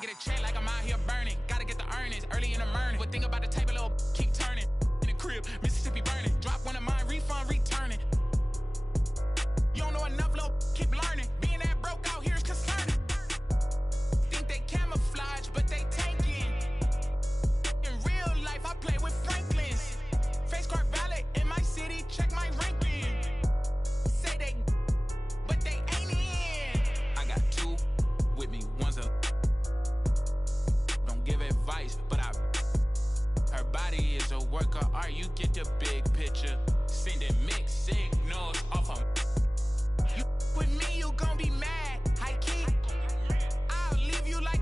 get a check like I'm out here burning. Gotta get the earnings early in the morning. But think about the table, little keep turning. In the crib, Mississippi burning. Drop one of mine, refund, returning. You don't know enough, little keep learning. Being that broke out here is concerning. Think they camouflage, but they tanking. In real life, I play with Franklins. Face card valid in my city, check my ranking. Say they, but they ain't in. I got two with me, one's a. Don't give advice, but her body is a work of art. You get the big picture. Sending mixed signals off of. You with me, you gon' be mad. High key, I'll leave you like.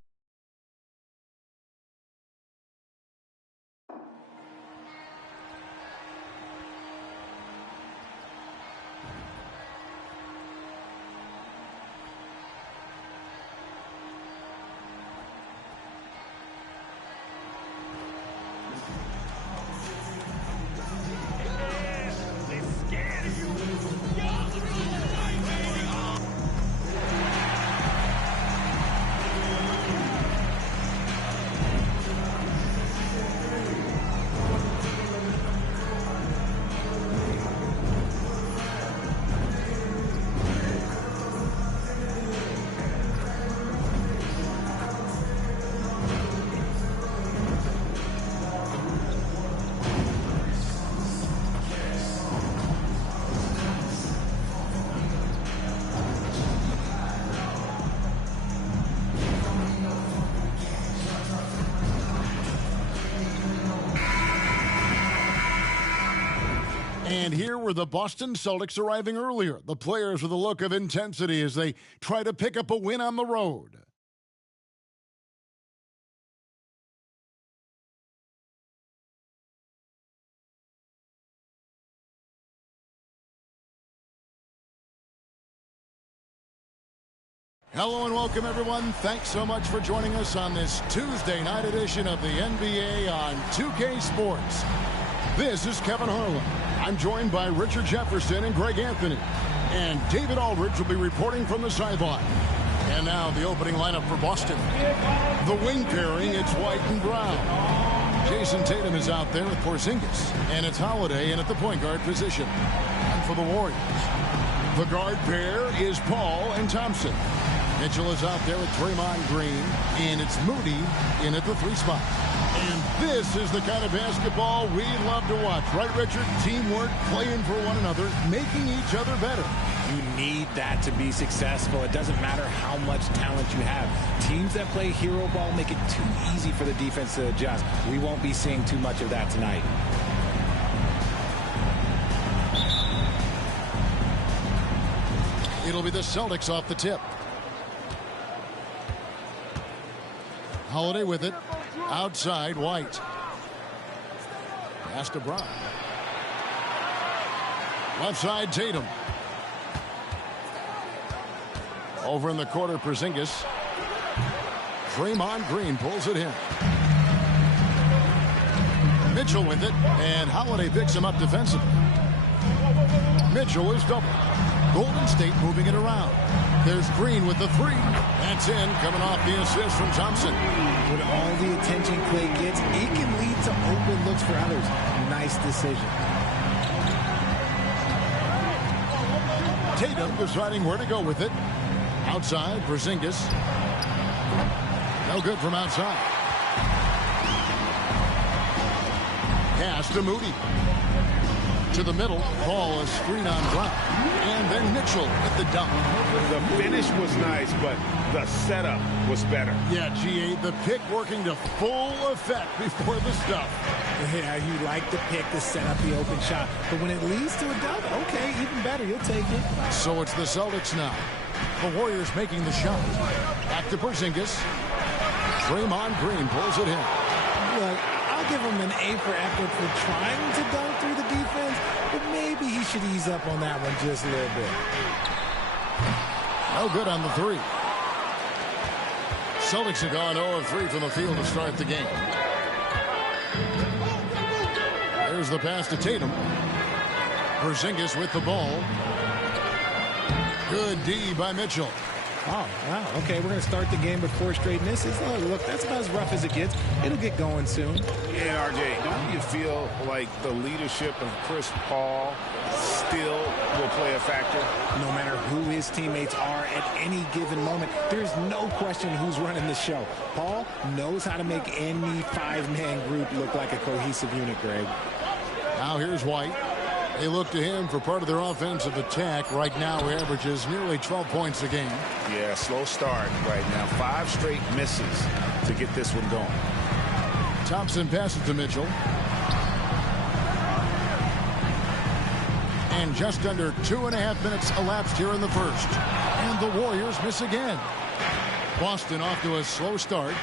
And here were the Boston Celtics arriving earlier. The players with a look of intensity as they try to pick up a win on the road. Hello and welcome, everyone. Thanks so much for joining us on this Tuesday night edition of the NBA on 2K Sports. This is Kevin Harlan. I'm joined by Richard Jefferson and Greg Anthony. And David Aldridge will be reporting from the sideline. And now the opening lineup for Boston. The wing pairing, it's White and Brown. Jason Tatum is out there with Porzingis. And it's Holiday in at the point guard position. And for the Warriors, the guard pair is Paul and Thompson. Mitchell is out there with Draymond Green. And it's Moody in at the 3 spot. And this is the kind of basketball we love to watch. Right, Richard? Teamwork, playing for one another, making each other better. You need that to be successful. It doesn't matter how much talent you have. Teams that play hero ball make it too easy for the defense to adjust. We won't be seeing too much of that tonight. It'll be the Celtics off the tip. Holiday with it. Outside, White. Pass to Brown. Left side, Tatum. Over in the corner, Porzingis. Draymond Green pulls it in. Mitchell with it, and Holiday picks him up defensively. Mitchell is doubled. Golden State moving it around. There's Green with the 3. That's in, coming off the assist from Thompson. With all the attention Clay gets, it can lead to open looks for others. Nice decision. Tatum deciding where to go with it. Outside, Porzingis. No good from outside. Pass to Moody. To the middle, Paul, a screen on Brown. And then Mitchell at the dunk. The finish was nice, but the setup was better. Yeah, GA, the pick working to full effect before the stuff. Yeah, you like the pick to set up the open shot. But when it leads to a dunk, okay, even better, you'll take it. So it's the Celtics now. The Warriors making the shot. Back to Porzingis. Draymond Green pulls it in. Look, I'll give him an A for effort for trying to dunk through the defense, but maybe he should ease up on that one just a little bit. No good on the 3. Celtics have gone 0 of 3 from the field to start the game. There's the pass to Tatum. Porzingis with the ball. Good D by Mitchell. Oh, wow. Okay, we're going to start the game with 4 straight misses. Oh, look, that's about as rough as it gets. It'll get going soon. Yeah, RJ, don't you feel like the leadership of Chris Paul still will play a factor? No matter who his teammates are at any given moment, there's no question who's running the show. Paul knows how to make any 5-man group look like a cohesive unit, Greg. Now here's White. They look to him for part of their offensive attack. Right now, he averages nearly 12 points a game. Yeah, slow start right now. 5 straight misses to get this one going. Thompson passes to Mitchell. And just under 2.5 minutes elapsed here in the first. And the Warriors miss again. Boston off to a slow start.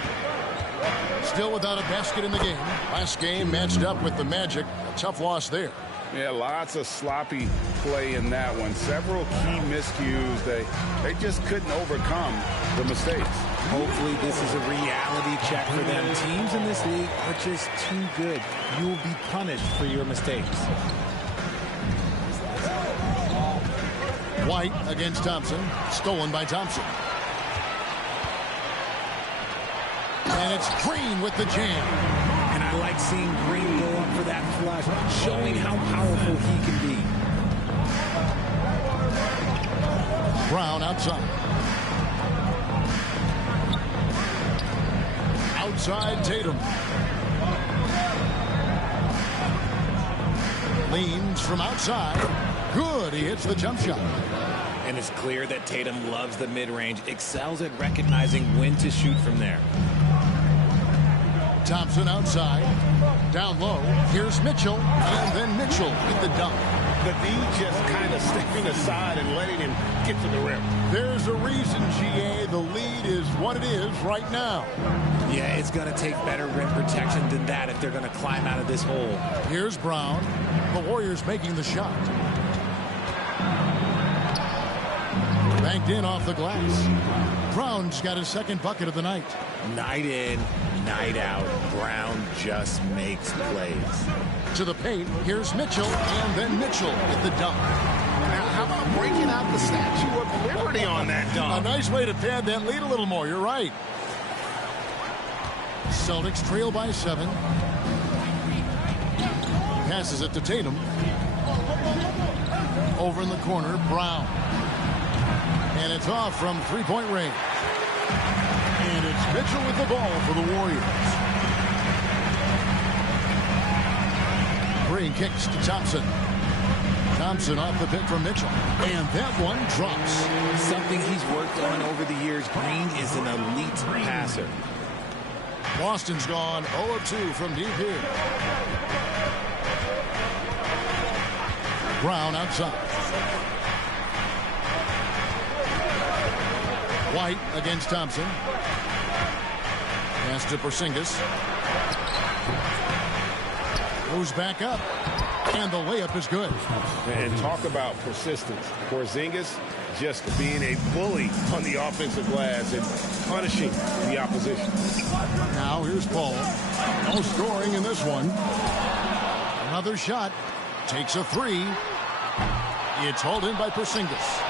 Still without a basket in the game. Last game matched up with the Magic. A tough loss there. Yeah, lots of sloppy play in that one. Several key miscues. They just couldn't overcome the mistakes. Hopefully this is a reality check for them. Teams in this league are just too good. You will be punished for your mistakes. White against Thompson. Stolen by Thompson. And it's Green with the jam. And I like seeing Green go up for that flush, showing how powerful he can be. Brown outside. Outside Tatum. Leans from outside. Good. He hits the jump shot. And it's clear that Tatum loves the mid-range, excels at recognizing when to shoot from there. Thompson outside. Down low. Here's Mitchell. And then Mitchell with the dunk. The D just kind of stepping aside and letting him get to the rim. There's a reason, GA, the lead is what it is right now. Yeah, it's going to take better rim protection than that if they're going to climb out of this hole. Here's Brown. The Warriors making the shot. Banked in off the glass. Brown's got his second bucket of the night. Night in, night out. Brown just makes plays. To the paint, here's Mitchell, and then Mitchell with the dunk. Now, how about breaking out the Statue of Liberty on that dunk? A nice way to pad that lead a little more. You're right. Celtics trail by 7. Passes it to Tatum. Over in the corner, Brown. And it's off from three-point range. And it's Mitchell with the ball for the Warriors. Green kicks to Thompson. Thompson off the pick from Mitchell. And that one drops. Something he's worked on over the years. Green is an elite passer. Boston's gone 0 of 2 from deep here. Brown outside. White against Thompson. Pass to Porzingis. Goes back up. And the layup is good. And talk about persistence. Porzingis just being a bully on the offensive glass and punishing the opposition. Now here's Paul. No scoring in this one. Another shot. Takes a 3. It's hauled in by Porzingis.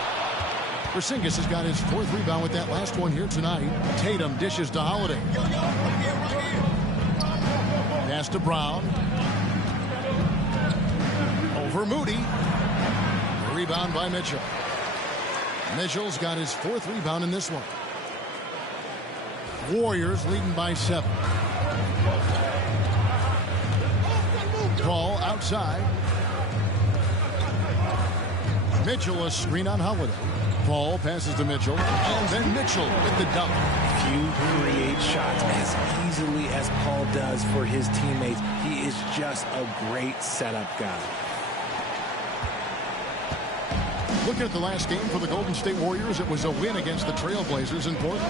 Porzingis has got his 4th rebound with that last one here tonight. Tatum dishes to Holiday. Pass to Brown. Over Moody. Rebound by Mitchell. Mitchell's got his 4th rebound in this one. Warriors leading by 7. Ball outside. Mitchell a screen on Holiday. Paul passes to Mitchell, and then Mitchell with the dunk. Few create shots as easily as Paul does for his teammates. He is just a great setup guy. Looking at the last game for the Golden State Warriors, it was a win against the Trailblazers in Portland.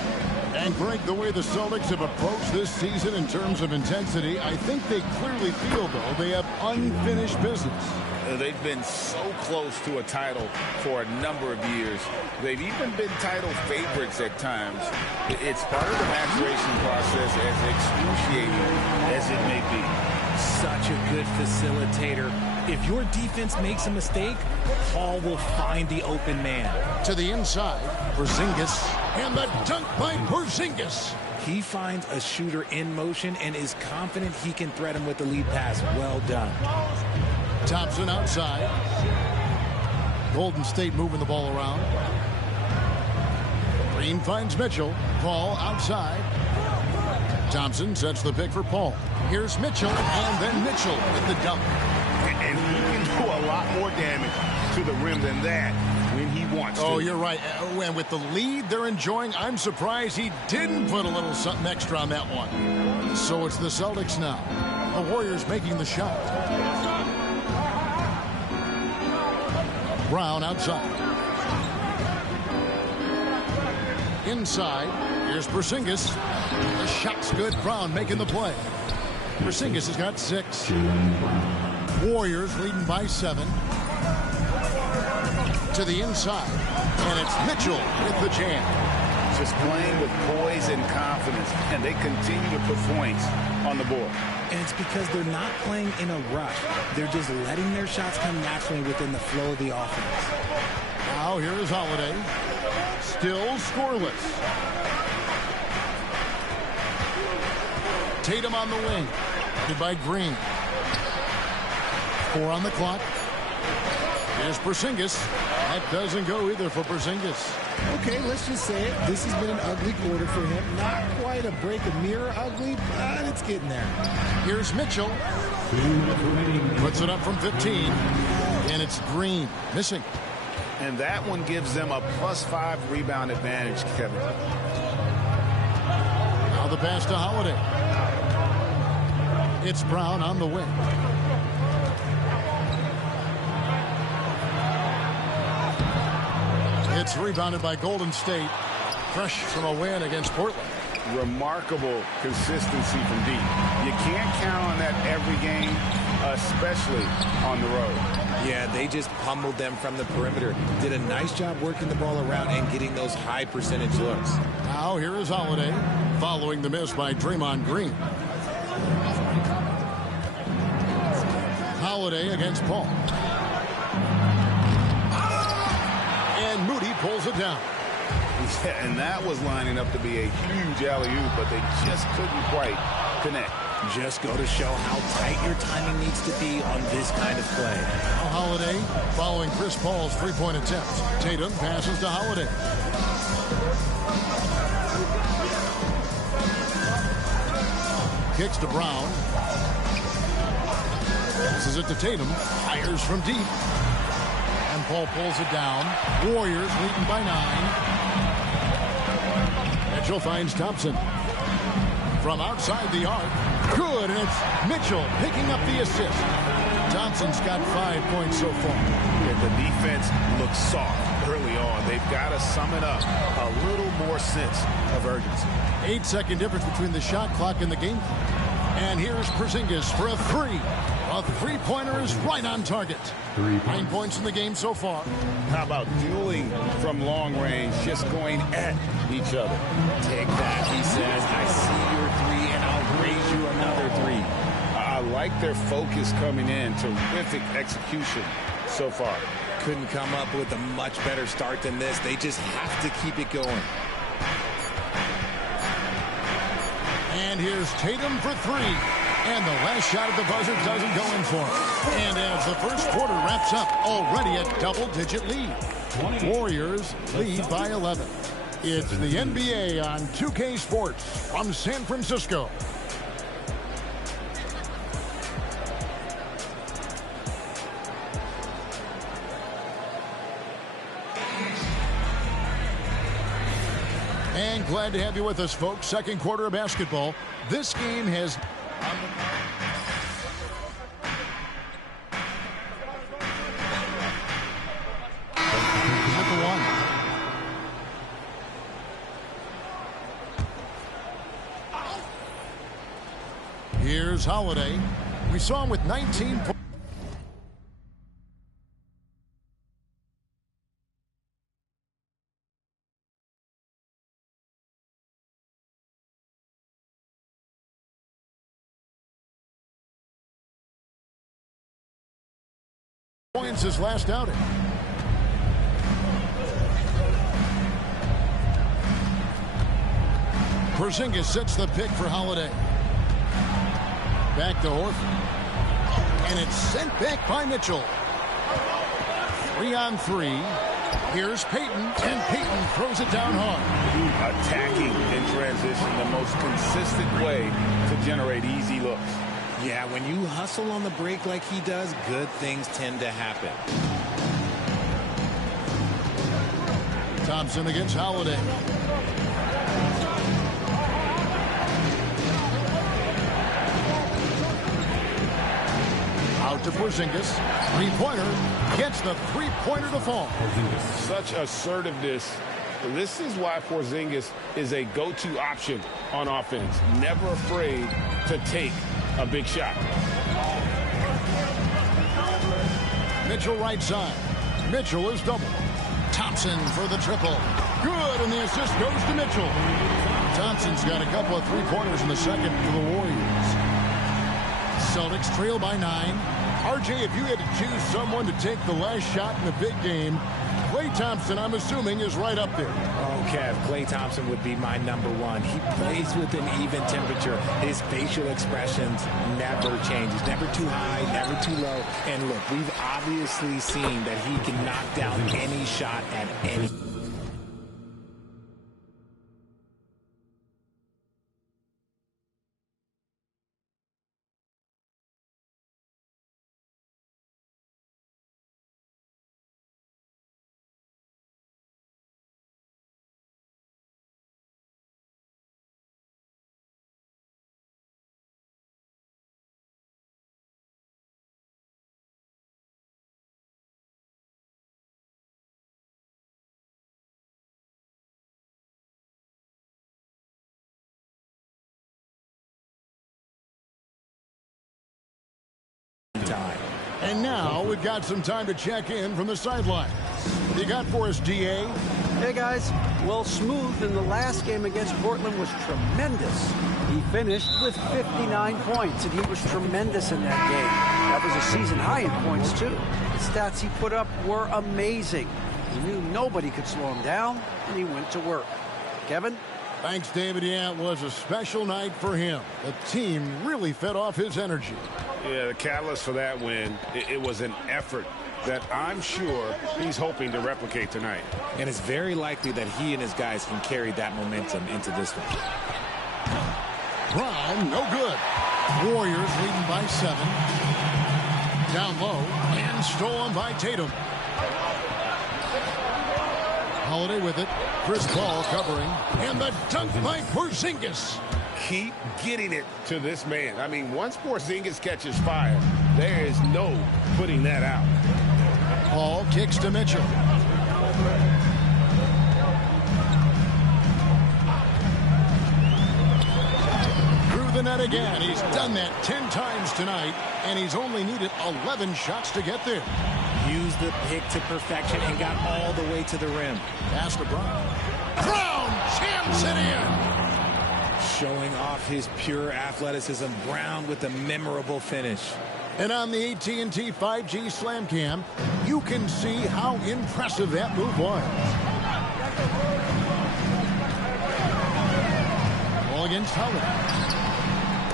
And Greg, the way the Celtics have approached this season in terms of intensity, I think they clearly feel, though, they have unfinished business. They've been so close to a title for a number of years. They've even been title favorites at times. It's part of the maturation process, as excruciating as it may be. Such a good facilitator, If your defense makes a mistake, Paul will find the open man. To the inside, Porzingis, and the dunk by Porzingis. He finds a shooter in motion and is confident he can threat him with the lead pass. Well done. Thompson outside. Golden State moving the ball around. Green finds Mitchell. Paul outside. Thompson sets the pick for Paul. Here's Mitchell, and then Mitchell with the dunk. And he can do a lot more damage to the rim than that when he wants to. Oh, you're right. And with the lead they're enjoying, I'm surprised he didn't put a little something extra on that one. So it's the Celtics now. The Warriors making the shot. Brown outside. Inside, here's Porzingis. The shot's good. Brown making the play. Porzingis has got 6. Warriors leading by 7. To the inside, and it's Mitchell with the jam. Just playing with poise and confidence, and they continue to put points on the board. And it's because they're not playing in a rush. They're just letting their shots come naturally within the flow of the offense. Now here is Holiday. Still scoreless. Tatum on the wing. By Green. 4 on the clock. Here's Porzingis. That doesn't go either for Porzingis. Okay, let's just say it. This has been an ugly quarter for him. Not quite a break of mirror ugly, but it's getting there. Here's Mitchell. Puts it up from 15. And it's Green. Missing. And that one gives them a +5 rebound advantage, Kevin. Now the pass to Holiday. It's Brown on the wing. It's rebounded by Golden State. Fresh from a win against Portland. Remarkable consistency from deep. You can't count on that every game, especially on the road. Yeah, they just pummeled them from the perimeter. Did a nice job working the ball around and getting those high percentage looks. Now here is Holiday, following the miss by Draymond Green. Holiday against Paul. And Moody pulls it down. Yeah, and that was lining up to be a huge alley-oop, but they just couldn't quite connect. Just go to show how tight your timing needs to be on this kind of play. Now Holiday following Chris Paul's three-point attempt. Tatum passes to Holiday. Kicks to Brown. Passes it to Tatum. Fires from deep. And Paul pulls it down. Warriors leading by 9. Mitchell finds Thompson. From outside the arc. Good, and it's Mitchell picking up the assist. Thompson's got 5 points so far. And the defense looks soft early on. They've got to sum it up. A little more sense of urgency. 8-second difference between the shot clock and the game clock. And here's Porzingis for a 3. A three-pointer is right on target. 9 points in the game so far. How about dueling from long range, just going at each other? Take that, he says. I see your 3, and I'll raise you another 3. I like their focus coming in. Terrific execution so far. Couldn't come up with a much better start than this. They just have to keep it going. And here's Tatum for 3. And the last shot at the buzzer doesn't go in for him. And as the first quarter wraps up, already a double-digit lead. Warriors lead by 11. It's the NBA on 2K Sports from San Francisco. And glad to have you with us, folks. Second quarter of basketball. This game has... Here's Holiday. We saw him with 19 points. points his last outing. Porzingis sets the pick for Holiday. Back to Horford. And it's sent back by Mitchell. 3-on-3. Here's Payton, and Payton throws it down hard. Attacking in transition, the most consistent way to generate easy looks. Yeah, when you hustle on the break like he does, good things tend to happen. Thompson against Holiday. Out to Porzingis. Three-pointer. Gets the three-pointer to fall. Such assertiveness. This is why Porzingis is a go-to option on offense. Never afraid to take a big shot. Mitchell right side. Mitchell is double. Thompson for the triple. Good, and the assist goes to Mitchell. Thompson's got a couple of three-pointers in the second for the Warriors. Celtics trail by 9. RJ, if you had to choose someone to take the last shot in the big game, Klay Thompson, I'm assuming, is right up there. Oh, Kev, Klay Thompson would be my number one. He plays with an even temperature. His facial expressions never change. He's never too high, never too low. And look, we've obviously seen that he can knock down any shot at any. Time. And now we've got some time to check in from the sidelines. What you got for us, DA? Hey, guys. Well, Smooth in the last game against Portland was tremendous. He finished with 59 points, and he was tremendous in that game. That was a season high in points, too. The stats he put up were amazing. He knew nobody could slow him down, and he went to work. Kevin? Thanks, David. Yeah, it was a special night for him. The team really fed off his energy. Yeah, the catalyst for that win, it was an effort that I'm sure he's hoping to replicate tonight. And it's very likely that he and his guys can carry that momentum into this one. Brown, no good. Warriors leading by 7. Down low, and stolen by Tatum. Holiday with it. Chris Paul covering. And the dunk by Porzingis. Keep getting it to this man. I mean, once Porzingis catches fire, there is no putting that out. Paul kicks to Mitchell. Through the net again. He's done that 10 times tonight, and he's only needed 11 shots to get there. Used the pick to perfection and got all the way to the rim. Pass to Brown. Brown jams it in. Showing off his pure athleticism. Brown with a memorable finish. And on the AT&T 5G Slam Cam, you can see how impressive that move was. Ball against Howard.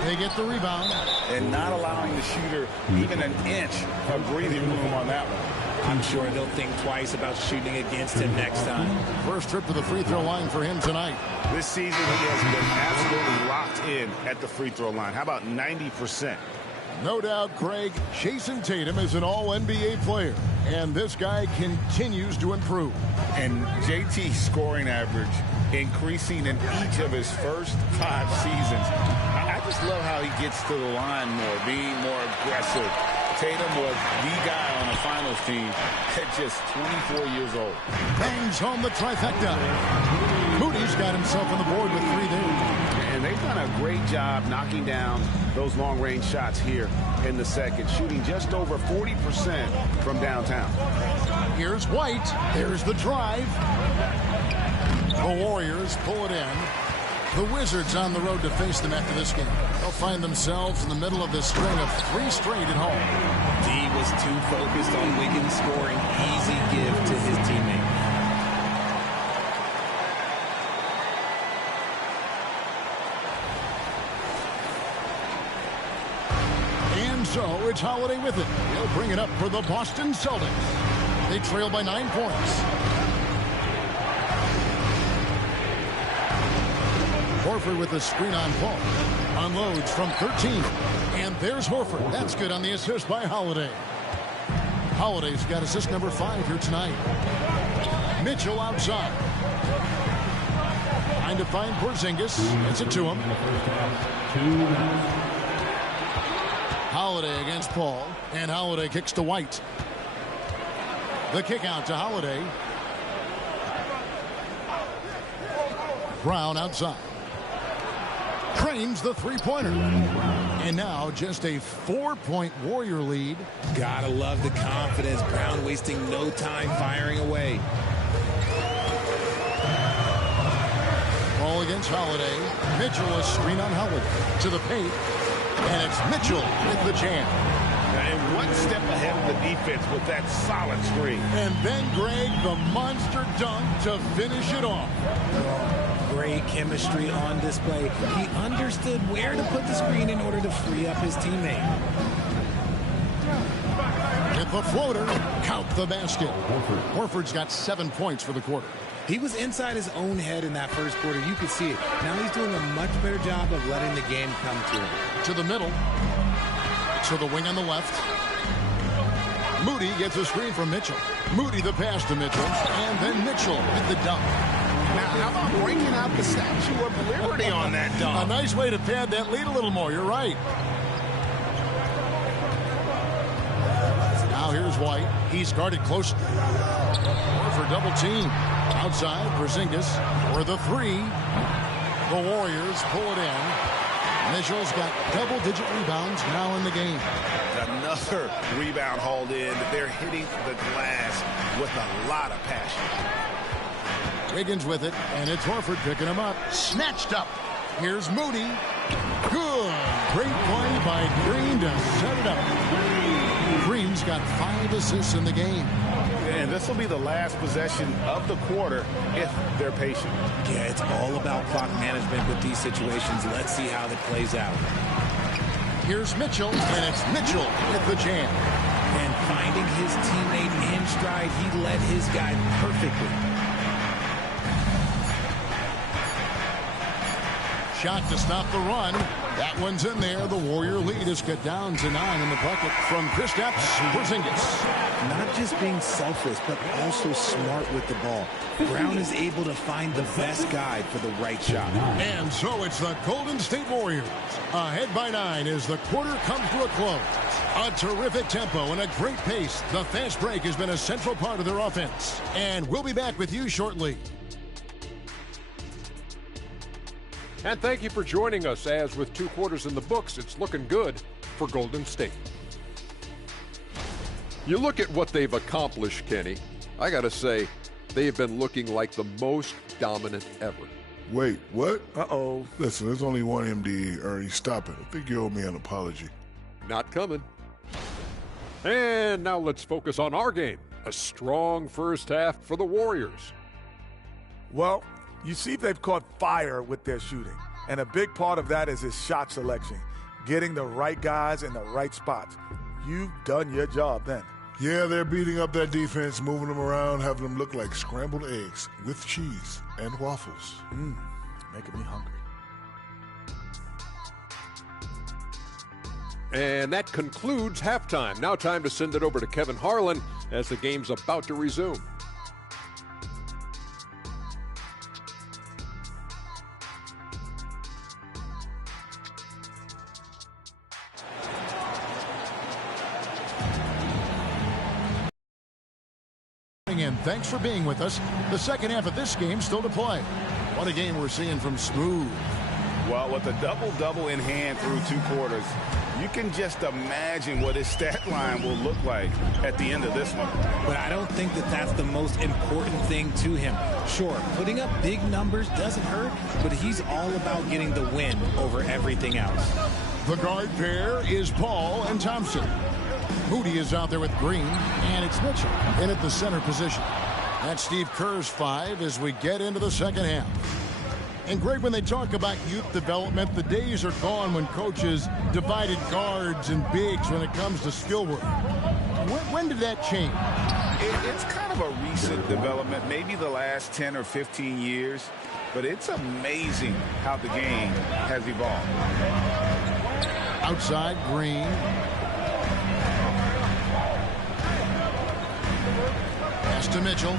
They get the rebound. And not allowing the shooter even an inch of breathing room on that one. I'm sure they'll think twice about shooting against him next time. First trip to the free throw line for him tonight. This season, he has been absolutely locked in at the free throw line. How about 90%? No doubt, Greg, Jason Tatum is an all-NBA player, and this guy continues to improve. And JT's scoring average increasing in each of his first 5 seasons. I just love how he gets to the line more, being more aggressive. Tatum was the guy on the finals team at just 24 years old. Bangs home the trifecta. Moody's got himself on the board with 3 there. And they've done a great job knocking down those long-range shots here in the second, shooting just over 40% from downtown. Here's White. There's the drive. The Warriors pull it in. The Wizards on the road to face them after this game. They'll find themselves in the middle of this string of 3 straight at home. D was too focused on Wiggins scoring. Easy give to his teammate. And so it's Holiday with it. He'll bring it up for the Boston Celtics. They trail by 9 points. Horford with the screen on Paul. Unloads from 13. And there's Horford. That's good on the assist by Holiday. Holiday's got assist number 5 here tonight. Mitchell outside. Trying to find Porzingis. Gets it to him. Holiday against Paul. And Holiday kicks to White. The kick out to Holiday. Brown outside. Trains the three-pointer. And now just a 4-point Warrior lead. Gotta love the confidence. Brown wasting no time firing away. Ball against Holiday. Mitchell a screen on Holiday. To the paint. And it's Mitchell with the jam. And one step ahead of the defense with that solid screen. And then Greg, the monster dunk to finish it off. Great chemistry on display. He understood where to put the screen in order to free up his teammate. With the floater, count the basket. Horford's got 7 points for the quarter. He was inside his own head in that first quarter. You could see it. Now he's doing a much better job of letting the game come to him. To the middle. To the wing on the left. Moody gets a screen from Mitchell. Moody the pass to Mitchell. And then Mitchell with the dunk. Now, how about breaking out the Statue of Liberty on that dunk? A nice way to pad that lead a little more. You're right. Now here's White. He's guarded closely. For double team. Outside, Porzingis for the 3. The Warriors pull it in. Mitchell's got double-digit rebounds now in the game. Another rebound hauled in. They're hitting the glass with a lot of passion. Wiggins with it, and it's Horford picking him up. Snatched up. Here's Moody. Good. Great play by Green to set it up. Green's got 5 assists in the game. And this will be the last possession of the quarter if they're patient. Yeah, it's all about clock management with these situations. Let's see how that plays out. Here's Mitchell, and it's Mitchell with the jam. And finding his teammate in stride, he led his guy perfectly. Shot to stop the run. That one's in there. The Warrior lead is cut down to 9 in the bucket from Kristaps Porzingis. Not just being selfless, but also smart with the ball. Brown is able to find the best guy for the right shot. And so it's the Golden State Warriors ahead by 9 as the quarter comes to a close. A terrific tempo and a great pace. The fast break has been a central part of their offense. And we'll be back with you shortly. And thank you for joining us, as with 2 quarters in the books, it's looking good for Golden State. You look at what they've accomplished, Kenny. I got to say, they have been looking like the most dominant ever. Wait, what? Uh-oh. Listen, there's only one MD, Ernie. Stop it. I think you owe me an apology. Not coming. And now let's focus on our game. A strong first half for the Warriors. Well, you see they've caught fire with their shooting, and a big part of that is his shot selection, getting the right guys in the right spots. You've done your job then. Yeah, they're beating up that defense, moving them around, having them look like scrambled eggs with cheese and waffles. Making me hungry. And that concludes halftime. Now time to send it over to Kevin Harlan as the game's about to resume. And thanks for being with us. The second half of this game still to play. What a game we're seeing from Smooth. Well, with a double-double in hand through 2 quarters, You can just imagine what his stat line will look like at the end of this one. But I don't think that that's the most important thing to him. Sure, putting up big numbers doesn't hurt, but he's all about getting the win over everything else. The guard pair is Paul and Thompson. Moody is out there with Green, and it's Mitchell in at the center position. That's Steve Kerr's 5 as we get into the second half. And Greg, when they talk about youth development, the days are gone when coaches divided guards and bigs when it comes to skill work. When did that change? It's kind of a recent development, maybe the last 10 or 15 years, but it's amazing how the game has evolved. Outside, Green. Pass to Mitchell.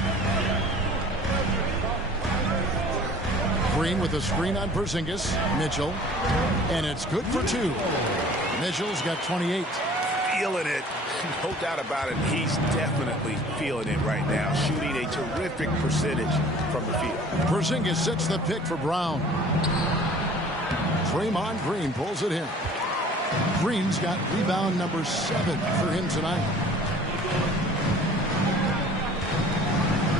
Green with a screen on Porzingis. Mitchell. And it's good for 2. Mitchell's got 28. Feeling it. No doubt about it. He's definitely feeling it right now. Shooting a terrific percentage from the field. Porzingis sets the pick for Brown. Draymond Green pulls it in. Green's got rebound number 7 for him tonight.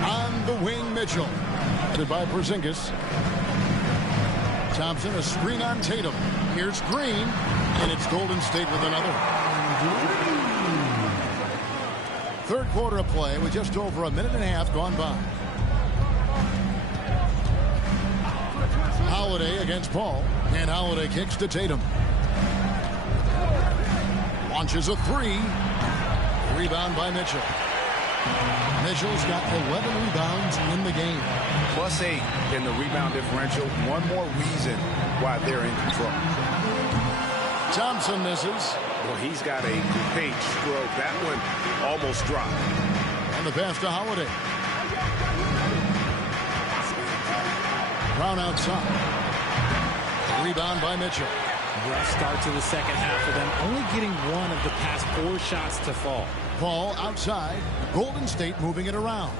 On the wing, Mitchell. Headed by Porzingis. Thompson, a screen on Tatum. Here's Green, and it's Golden State with another. Third quarter of play with just over a minute and a half gone by. Holiday against Paul, and Holiday kicks to Tatum. Launches a 3. Rebound by Mitchell. Mitchell's got 11 rebounds in the game. +8 in the rebound differential. One more reason why they're in control. Thompson misses. Well, he's got a great stroke. That one almost dropped. And the pass to Holiday. Brown outside. Rebound by Mitchell. Rough start to the second half for them, only getting one of the past 4 shots to fall. Paul outside. Golden State moving it around.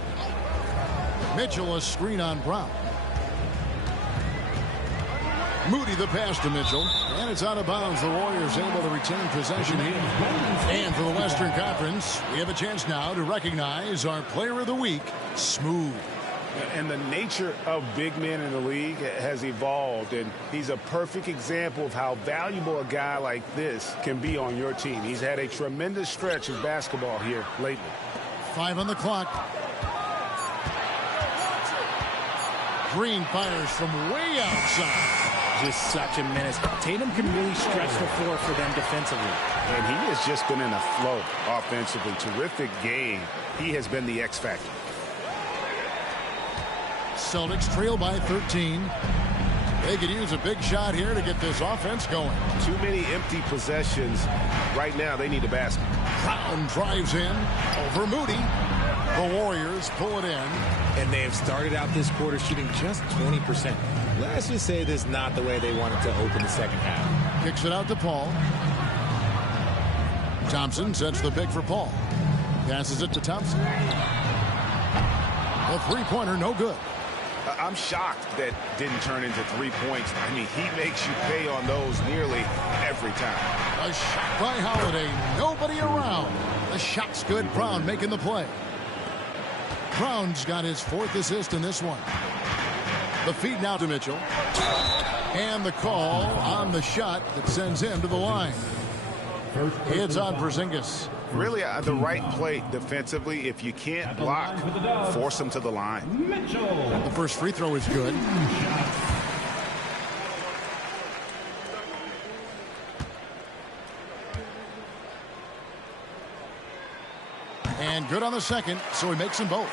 Mitchell a screen on Brown. Moody the pass to Mitchell. And it's out of bounds. The Warriors able to retain possession here. And for the Western Conference, we have a chance now to recognize our Player of the Week, Smooth. And the nature of big men in the league has evolved, and he's a perfect example of how valuable a guy like this can be on your team. He's had a tremendous stretch of basketball here lately. 5 on the clock. Green fires from way outside. Just such a menace. Tatum can really stretch the floor for them defensively. And he has just been in a flow offensively. Terrific game. He has been the X factor. Celtics trail by 13. They could use a big shot here to get this offense going. Too many empty possessions. Right now, they need a basket. Brown drives in over Moody. The Warriors pull it in. And they have started out this quarter shooting just 20%. Let's just say this is not the way they wanted to open the second half. Kicks it out to Paul. Thompson sets the pick for Paul. Passes it to Thompson. A three-pointer, no good. I'm shocked that didn't turn into 3 points. I mean, he makes you pay on those nearly every time. A shot by Holiday. Nobody around. The shot's good. Brown making the play. Brown's got his 4th assist in this one. The feed now to Mitchell. And the call on the shot that sends him to the line. It's on Porzingis. Really the right play defensively. If you can't block, force him to the line. The first free throw is good. And good on the second, so he makes them both.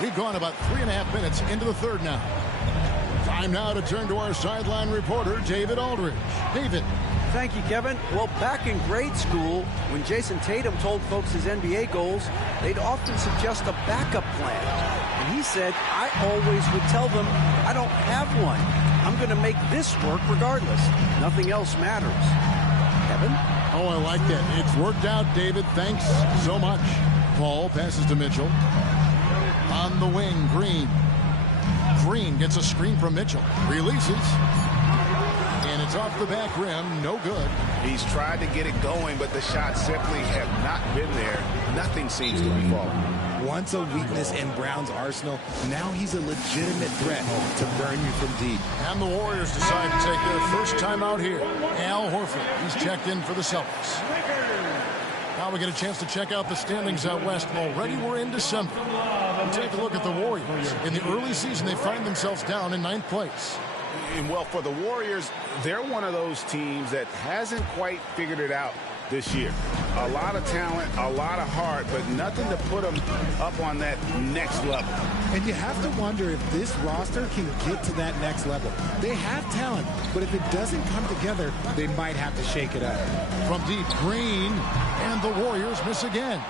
We've gone about 3.5 minutes into the third now. Time now to turn to our sideline reporter, David Aldridge. David. Thank you, Kevin. Well, back in grade school, when Jason Tatum told folks his NBA goals, they'd often suggest a backup plan. And he said, I always would tell them, I don't have one. I'm going to make this work regardless. Nothing else matters. Kevin? Oh, I like that. It's worked out, David. Thanks so much. Paul passes to Mitchell. On the wing, Green. Green gets a screen from Mitchell. Releases. And it's It's off the back rim. No good. He's tried to get it going, but the shots simply have not been there. Nothing seems to be falling. Once a weakness in Brown's arsenal, now he's a legitimate threat to burn you from deep. And the Warriors decide to take their first time out here. Al Horford, he's checked in for the Celtics. Now we get a chance to check out the standings out west. Already we're in December. We'll take a look at the Warriors. In the early season, they find themselves down in 9th place. And well, for the Warriors, they're one of those teams that hasn't quite figured it out this year. A lot of talent, a lot of heart, but nothing to put them up on that next level. And you have to wonder if this roster can get to that next level. They have talent, but if it doesn't come together, they might have to shake it up. From deep, Green, and the Warriors miss again.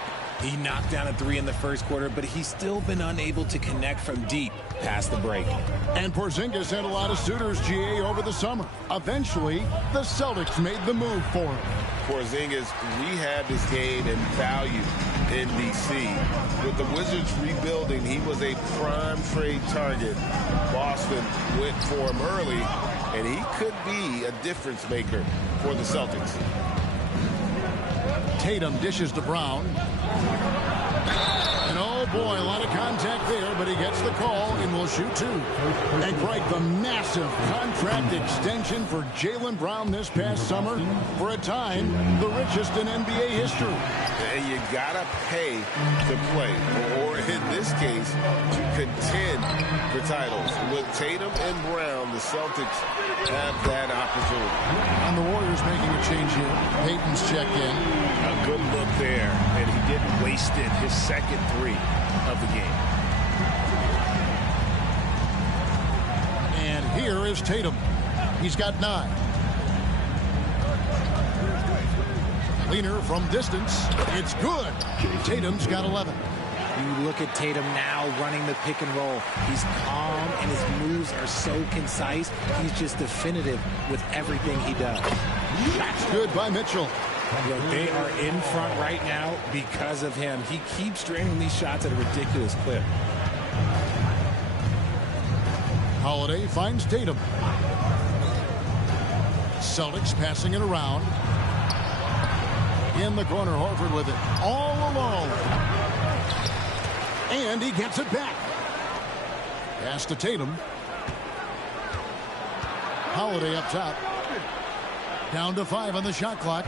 He knocked down a 3 in the first quarter, but he's still been unable to connect from deep past the break. And Porzingis had a lot of suitors, GA, over the summer. Eventually, the Celtics made the move for him. Porzingis rehabbed his game and value in D.C. With the Wizards rebuilding, he was a prime trade target. Boston went for him early, and he could be a difference maker for the Celtics. Tatum dishes to Brown. And oh boy, a lot of contact there, but he gets the call and will shoot 2. And quite the massive contract extension for Jaylen Brown this past summer. For a time, the richest in NBA history. And you gotta pay to play, or in this case, to contend for titles. With Tatum and Brown, the Celtics have that opportunity. And the Warriors making a change here. Payton's checked in. A good look there, and he didn't waste it. His second 3 of the game. And here is Tatum. He's got 9. Leaner from distance. It's good. Tatum's got 11. You look at Tatum now running the pick and roll. He's calm and his moves are so concise. He's just definitive with everything he does. That's good by Mitchell. Look, they are in front right now because of him. He keeps draining these shots at a ridiculous clip. Holiday finds Tatum. Celtics passing it around. In the corner, Horford with it all alone. And he gets it back. Pass to Tatum. Holiday up top. Down to 5 on the shot clock.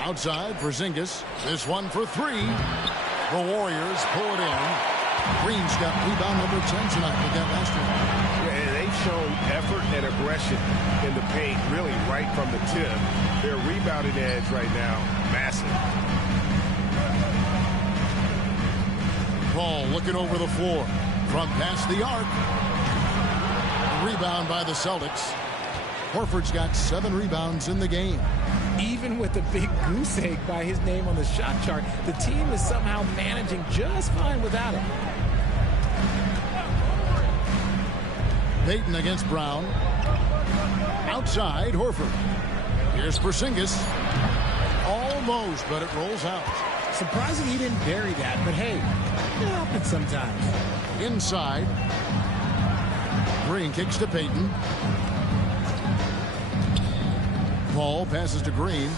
Outside, Porzingis. This one for 3. The Warriors pull it in. Green's got rebound number 10 tonight with that last one. Yeah, and they've shown effort and aggression in the paint, really right from the tip. Their rebounding edge right now, massive. Paul looking over the floor. From past the arc. Rebound by the Celtics. Horford's got 7 rebounds in the game. Even with the big goose egg by his name on the shot chart, the team is somehow managing just fine without him. Payton against Brown. Outside, Horford. Here's Porzingis. Almost, but it rolls out. Surprising he didn't bury that, but hey, it happens sometimes. Inside. Green kicks to Payton. Paul passes to Green.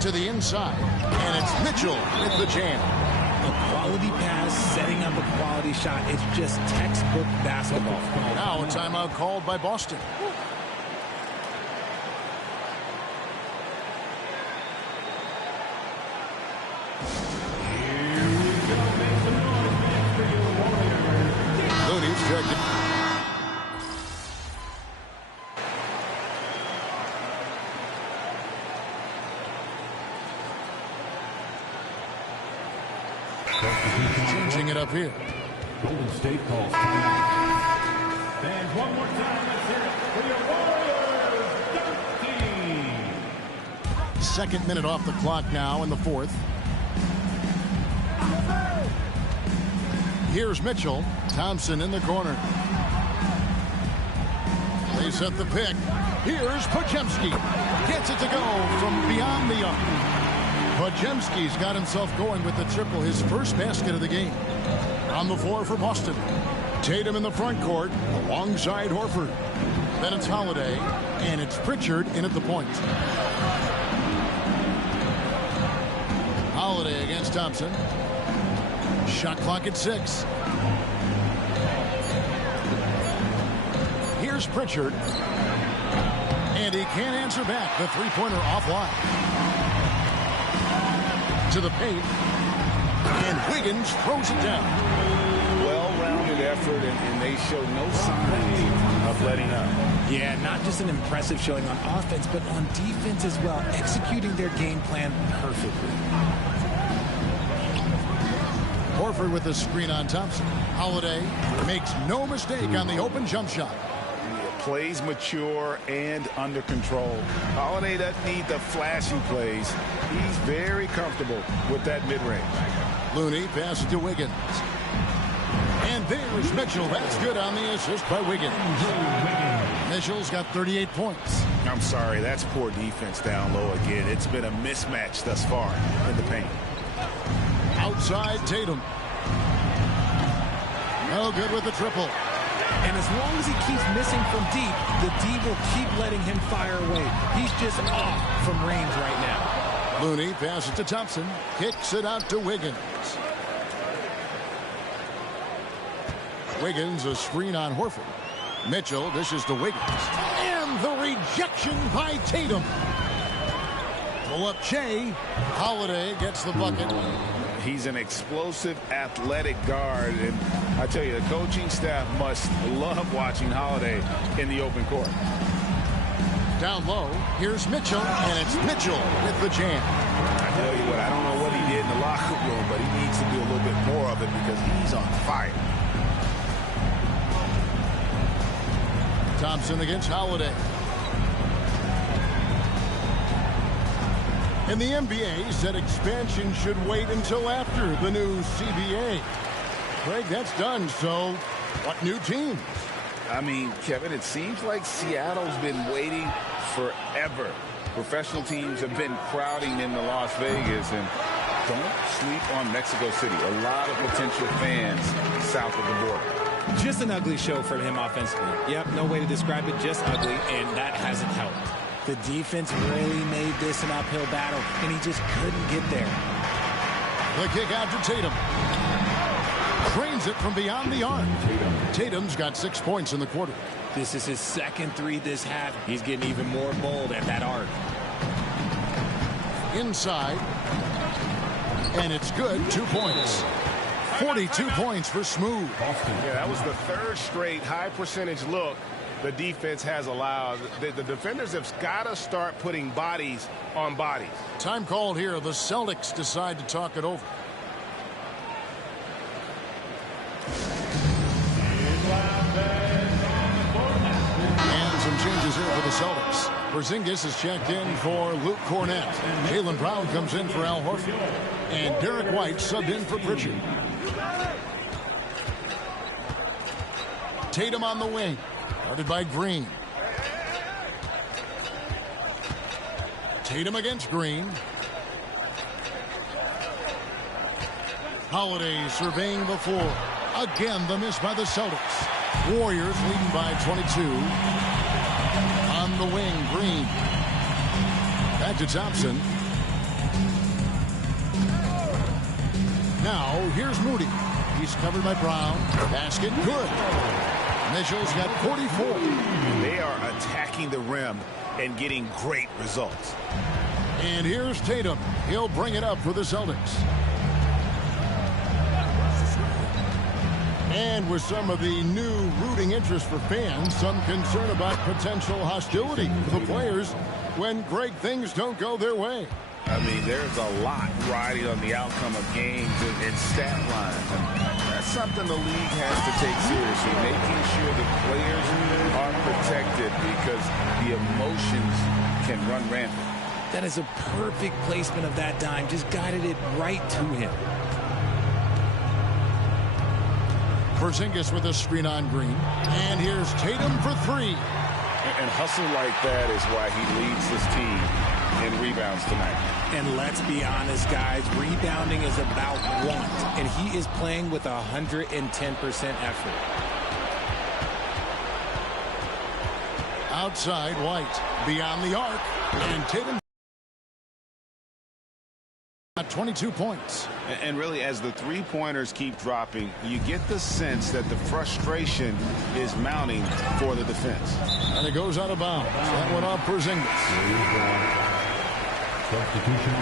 To the inside. And it's Mitchell with the jam. A quality pass, setting up a quality shot. It's just textbook basketball. Now a timeout called by Boston. Looney's checked in. Changing it up here. Golden State calls timeout. And one more time, let's hear it for your Warriors dunk team. Second minute off the clock now in the 4th. Here's Mitchell. Thompson in the corner. They set the pick. Here's Podziemski. Gets it to go from beyond the arc. Podziemski's got himself going with the triple, his first basket of the game. On the floor for Boston. Tatum in the front court alongside Horford. Then it's Holiday, and it's Pritchard in at the point. Holiday against Thompson. Shot clock at 6. Here's Pritchard. And he can't answer back. The three-pointer offline. To the paint. And Wiggins throws it down. Well-rounded effort, and they show no signs of letting up. Yeah, not just an impressive showing on offense, but on defense as well, executing their game plan perfectly. Horford with the screen on Thompson. Holiday makes no mistake on the open jump shot. Plays mature and under control. Holiday doesn't need the flashy plays. He's very comfortable with that mid-range. Looney passes to Wiggins. And there's Mitchell. That's good on the assist by Wiggins. Mitchell's got 38 points. I'm sorry, that's poor defense down low again. It's been a mismatch thus far in the paint. Outside Tatum. No good with the triple. And as long as he keeps missing from deep, the D will keep letting him fire away. He's just off from range right now. Looney passes to Thompson. Kicks it out to Wiggins. Wiggins, a screen on Horford. Mitchell dishes to Wiggins. And the rejection by Tatum. Pull up Shea. Holiday gets the bucket. He's an explosive, athletic guard, and I tell you, the coaching staff must love watching Holiday in the open court. Down low, here's Mitchell, and it's Mitchell with the jam. I tell you what, I don't know what he did in the locker room, but he needs to do a little bit more of it because he's on fire. Thompson against Holiday. And the NBA said expansion should wait until after the new CBA. Greg, that's done, so what new teams? I mean, Kevin, it seems like Seattle's been waiting forever. Professional teams have been crowding into Las Vegas, and don't sleep on Mexico City. A lot of potential fans south of the border. Just an ugly show for him offensively. Yep, no way to describe it, just ugly, and that hasn't helped. The defense really made this an uphill battle, and he just couldn't get there. The kick out to Tatum. Trains it from beyond the arc. Tatum's got 6 points in the quarter. This is his second three this half. He's getting even more bold at that arc. Inside. And it's good. 2 points. 42 points for Smooth. Yeah, that was the third straight high percentage look the defense has allowed. The defenders have got to start putting bodies on bodies. Time called here. The Celtics decide to talk it over. And some changes here for the Celtics. Porzingis is checked in for Luke Cornett. Jaylen Brown comes in for Al Horford. And Derek White subbed in for Pritchard. Tatum on the wing. Guarded by Green. Tatum against Green. Holiday surveying the floor. Again, the miss by the Celtics. Warriors leading by 22. On the wing, Green. Back to Thompson. Now, here's Moody. He's covered by Brown. Basket, good. Mitchell's got 44. They are attacking the rim and getting great results. And here's Tatum. He'll bring it up for the Celtics. And with some of the new rooting interest for fans, some concern about potential hostility for the players when great things don't go their way. I mean, there's a lot riding on the outcome of games and stat lines. And that's something the league has to take seriously, making sure the players are protected because the emotions can run rampant. That is a perfect placement of that dime. Just guided it right to him. Porzingis with a screen on Green. And here's Tatum for three. And hustle like that is why he leads this team in rebounds tonight. And let's be honest, guys, rebounding is about want, and he is playing with 110% effort. Outside, White. Beyond the arc. And Tatum got 22 points. And really, as the three-pointers keep dropping, you get the sense that the frustration is mounting for the defense. And it goes out of bounds. That went off Porzingis. Substitution.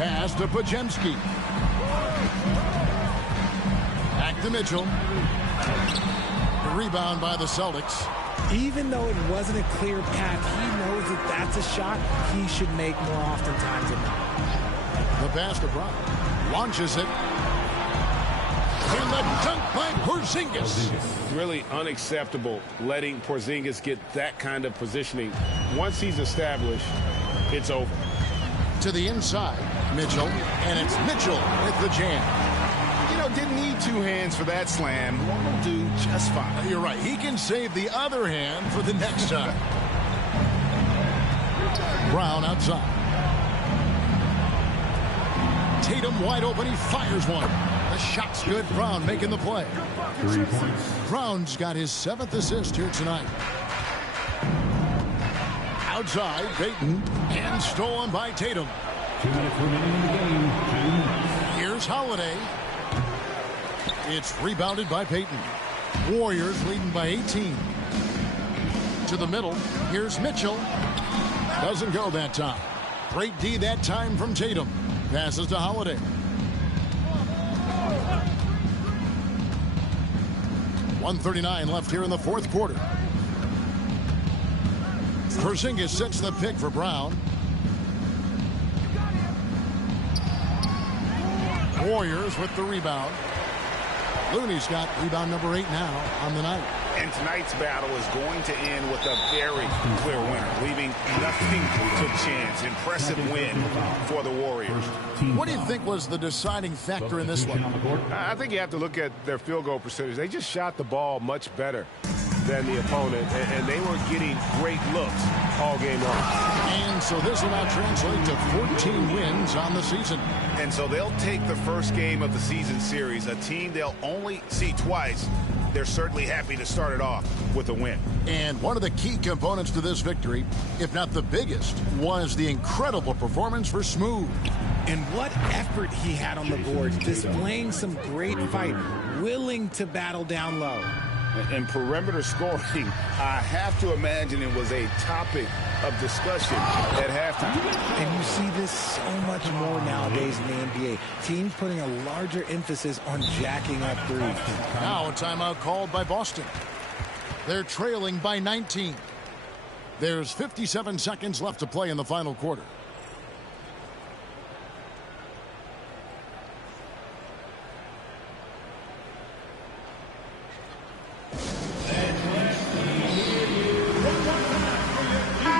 Pass to Podziemski. Back to Mitchell. The rebound by the Celtics. Even though it wasn't a clear path, he knows that that's a shot he should make more oftentimes than not. The pass to Brown. Launches it. And the dunk by Porzingis. Really unacceptable letting Porzingis get that kind of positioning. Once he's established, it's over. To the inside, Mitchell. And it's Mitchell with the jam. You know, didn't need two hands for that slam. One will do just fine. You're right. He can save the other hand for the next time. Brown outside. Tatum wide open. He fires one. The shot's good. Brown making the play. 3 points. Brown's got his 7th assist here tonight. Outside, Payton. And stolen by Tatum. 2 minutes remaining in the game. 2 minutes. Here's Holiday. It's rebounded by Payton. Warriors leading by 18. To the middle. Here's Mitchell. Doesn't go that time. Great D that time from Tatum. Passes to Holiday. .139 left here in the fourth quarter. Porzingis sets the pick for Brown. Warriors with the rebound. Looney's got rebound number 8 now on the night. And tonight's battle is going to end with a very clear winner, leaving nothing to chance. Impressive win for the Warriors. What do you think was the deciding factor in this one? I think you have to look at their field goal percentage. They just shot the ball much better than the opponent, and they were getting great looks all game long. And so this will now translate to 14 wins on the season. And so they'll take the first game of the season series, a team they'll only see twice. They're certainly happy to start it off with a win. And one of the key components to this victory, if not the biggest, was the incredible performance for Smooth. And what effort he had on the boards, displaying some great fight, willing to battle down low. And perimeter scoring, I have to imagine it was a topic of discussion at halftime. And you see this so much more nowadays in the NBA. Teams putting a larger emphasis on jacking up threes. Now a timeout called by Boston. They're trailing by 19. There's 57 seconds left to play in the final quarter.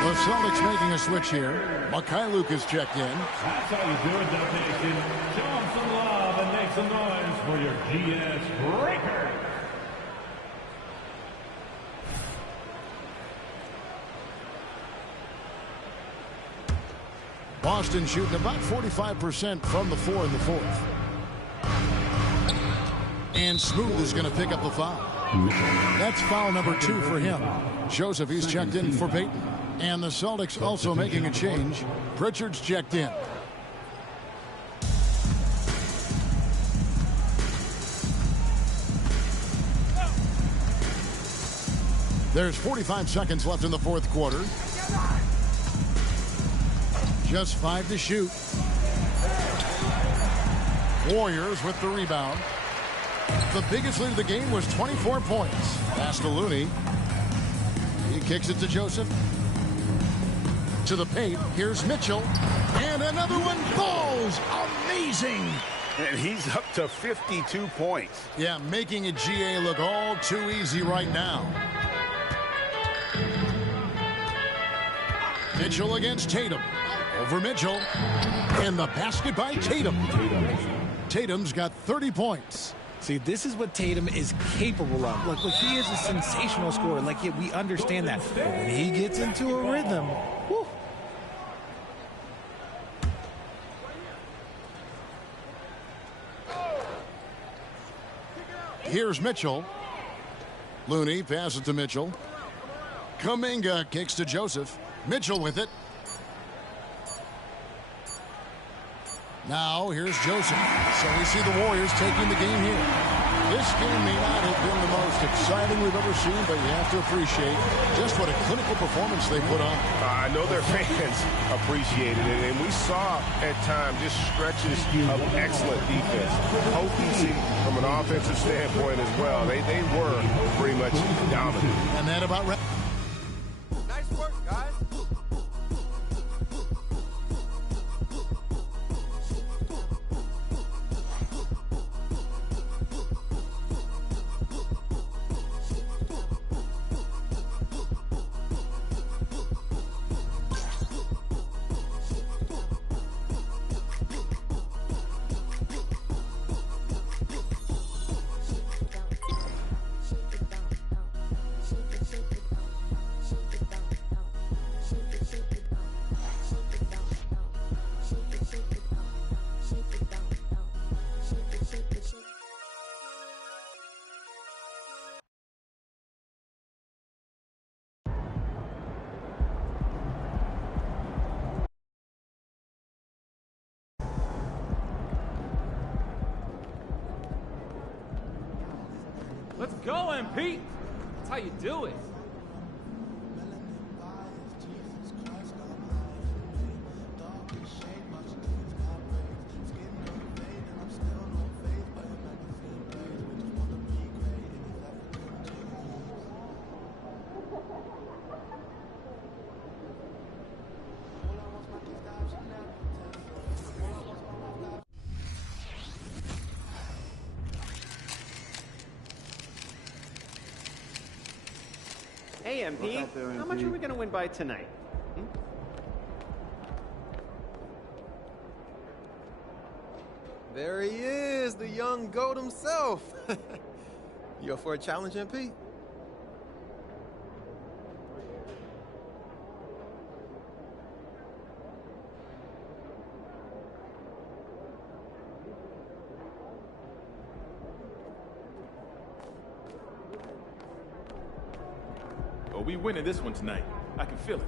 The Celtics making a switch here. Mikhailuk is checked in. That's how you do it, Dub Nation. Show them some love and make some noise for your GS Breaker. Boston shooting about 45% from the floor in the fourth. And Smooth is going to pick up the foul. That's foul number 2 for him. Joseph, he's checked in for Payton. And the Celtics also making a change. Pritchard's checked in. There's 45 seconds left in the fourth quarter. Just 5 to shoot. Warriors with the rebound. The biggest lead of the game was 24 points. Pass to Looney. He kicks it to Joseph. To the paint. Here's Mitchell. And another one falls. Amazing. And he's up to 52 points. Yeah, making a GA look all too easy right now. Mitchell against Tatum. Over Mitchell. And the basket by Tatum. Tatum's got 30 points. See, this is what Tatum is capable of. Look, he is a sensational scorer. Like, we understand that. But when he gets into a rhythm, whew. Here's Mitchell. Looney passes to Mitchell. Kuminga kicks to Joseph. Mitchell with it. Now here's Joseph. So we see the Warriors taking the game here. This game may not have been the most exciting we've ever seen, but you have to appreciate just what a clinical performance they put on. I know their fans appreciated it, and we saw at times just stretches of excellent defense. Potency from an offensive standpoint as well. They were pretty much dominant. And that about right. Nice work, guys. Let's go, MP. That's how you do it. Hey, MP, how much are we going to win by tonight? There he is, the young GOAT himself. You up for a challenge, MP? Oh, we winning this one tonight. I can feel it.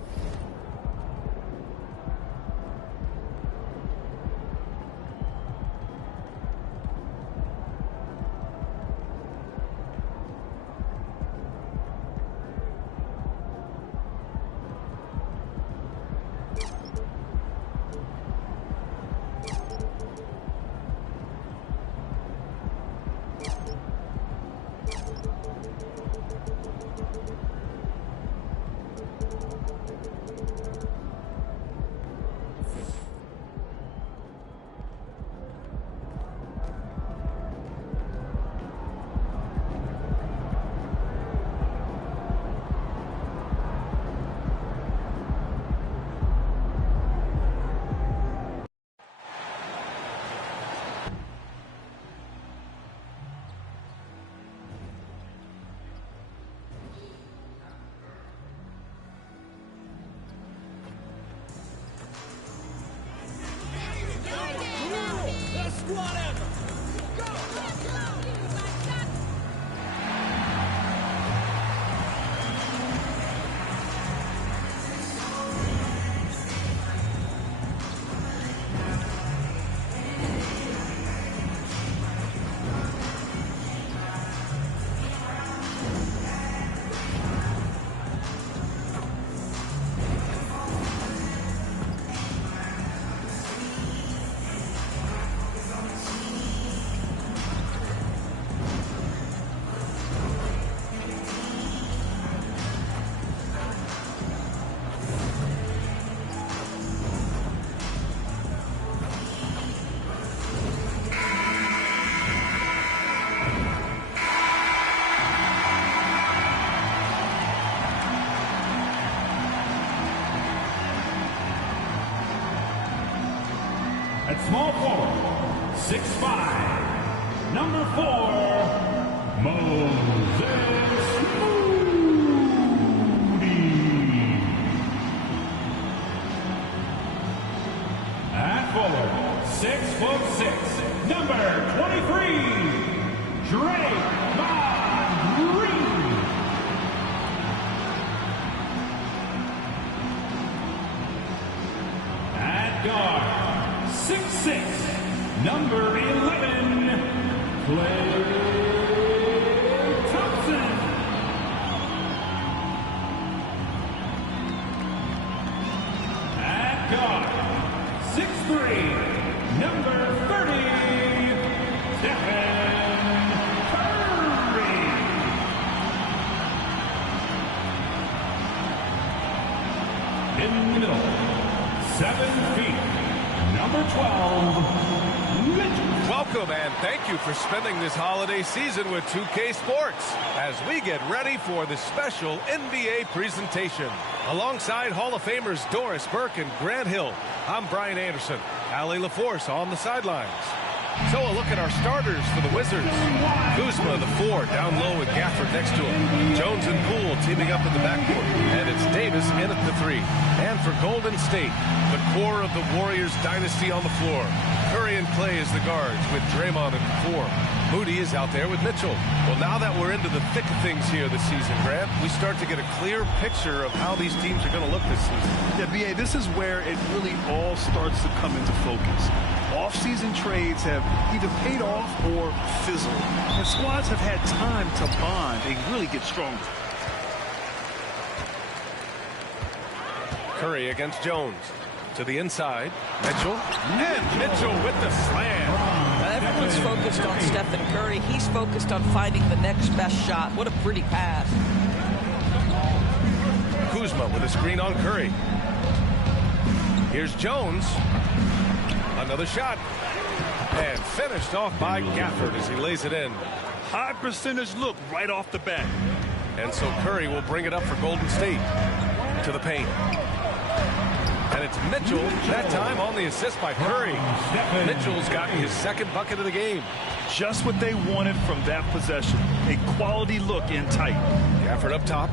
At small forward, 6'5", number 4, Moses Moody. At forward, 6'6", number 23, Draymond Green. At guard, 6'6", number 11, Klay Thompson. At guard, 6'3", number 30, Stephen Curry. In the middle, 7 feet, number 12, Mitchell. Welcome and thank you for spending this holiday season with 2K Sports as we get ready for the special NBA presentation. Alongside Hall of Famers Doris Burke and Grant Hill, I'm Brian Anderson. Allie LaForce on the sidelines. So a look at our starters for the Wizards. Kuzma, the 4, down low with Gafford next to him. Jones and Poole teaming up in the backcourt. And it's Davis in at the 3. And for Golden State, the core of the Warriors dynasty on the floor. Curry and Klay as the guards with Draymond at the 4. Moody is out there with Mitchell. Well, now that we're into the thick of things here this season, Grant, we start to get a clear picture of how these teams are going to look this season. Yeah, B.A., this is where it really all starts to come into focus. Off-season trades have either paid off or fizzled. And squads have had time to bond and really get stronger. Curry against Jones. To the inside, Mitchell. And Mitchell with the slam. Everyone's focused on Stephen Curry. He's focused on finding the next best shot. What a pretty pass. Kuzma with a screen on Curry. Here's Jones. Another shot. And finished off by Gafford as he lays it in. High percentage look right off the bat. And so Curry will bring it up for Golden State. To the paint. And it's Mitchell, that time on the assist by Curry. Mitchell's gotten his second bucket of the game. Just what they wanted from that possession. A quality look in tight. Gafford up top.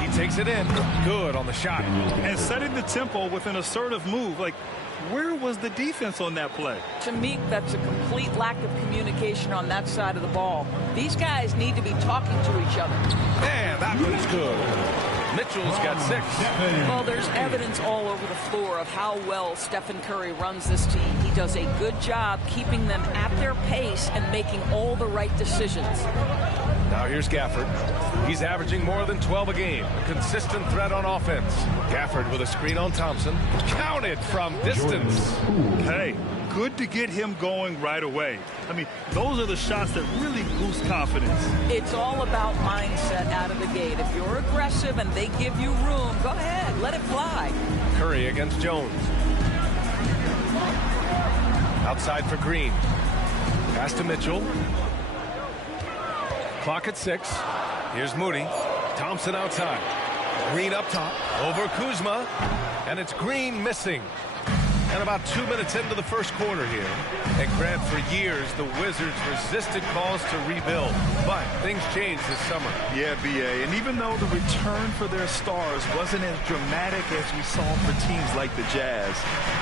He takes it in. Good on the shot. And setting the tempo with an assertive move. Like, where was the defense on that play? To me, that's a complete lack of communication on that side of the ball. These guys need to be talking to each other. And that one's good. Mitchell's got 6. Well, there's evidence all over the floor of how well Stephen Curry runs this team. He does a good job keeping them at their pace and making all the right decisions. Now here's Gafford. He's averaging more than 12 a game. A consistent threat on offense. Gafford with a screen on Thompson. Counted from distance. Hey, good to get him going right away. I mean, those are the shots that really boost confidence. It's all about mindset out of the gate. If you're aggressive and they give you room, go ahead, let it fly. Curry against Jones. Outside for Green. Pass to Mitchell. Clock at 6. Here's Moody. Thompson outside. Green up top. Over Kuzma. And it's Green missing. And about 2 minutes into the first quarter here. And Grant, for years, the Wizards resisted calls to rebuild. But things changed this summer. Yeah, B.A. And even though the return for their stars wasn't as dramatic as we saw for teams like the Jazz,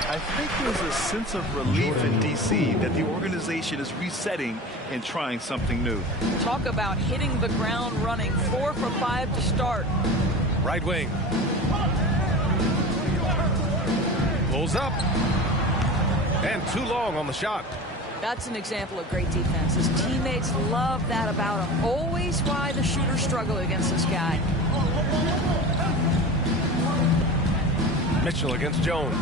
I think there's a sense of relief in D.C. that the organization is resetting and trying something new. Talk about hitting the ground running. 4 for 5 to start. Right wing. Pulls up. And too long on the shot. That's an example of great defense. His teammates love that about him. Always why the shooters struggle against this guy. Mitchell against Jones.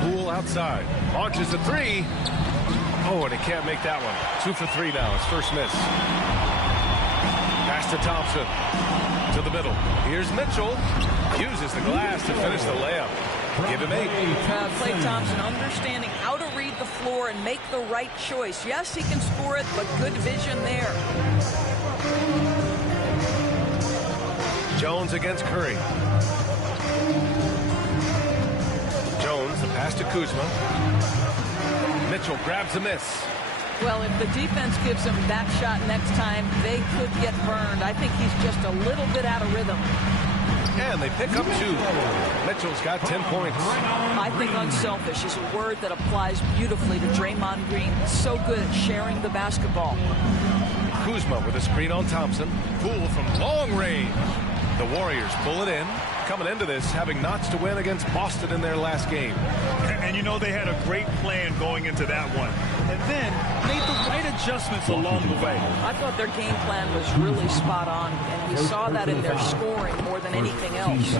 Poole outside. Launches a 3. Oh, and he can't make that one. 2 for 3 now. His first miss. Pass to Thompson. To the middle. Here's Mitchell. Uses the glass to finish the layup. Give him 8. Klay Thompson understanding how to read the floor and make the right choice. Yes, he can score it, but good vision there. Jones against Curry. Jones, the pass to Kuzma. Mitchell grabs a miss. Well, if the defense gives him that shot next time, they could get burned. I think he's just a little bit out of rhythm. And they pick up 2. Mitchell's got 10 points. I think unselfish is a word that applies beautifully to Draymond Green. So good at sharing the basketball. Kuzma with a screen on Thompson. Poole from long range. The Warriors pull it in. Coming into this, having knots to win against Boston in their last game. And you know they had a great plan going into that one. And then made the right adjustments along the way. I thought their game plan was really spot on, and we saw that in their scoring more than anything else.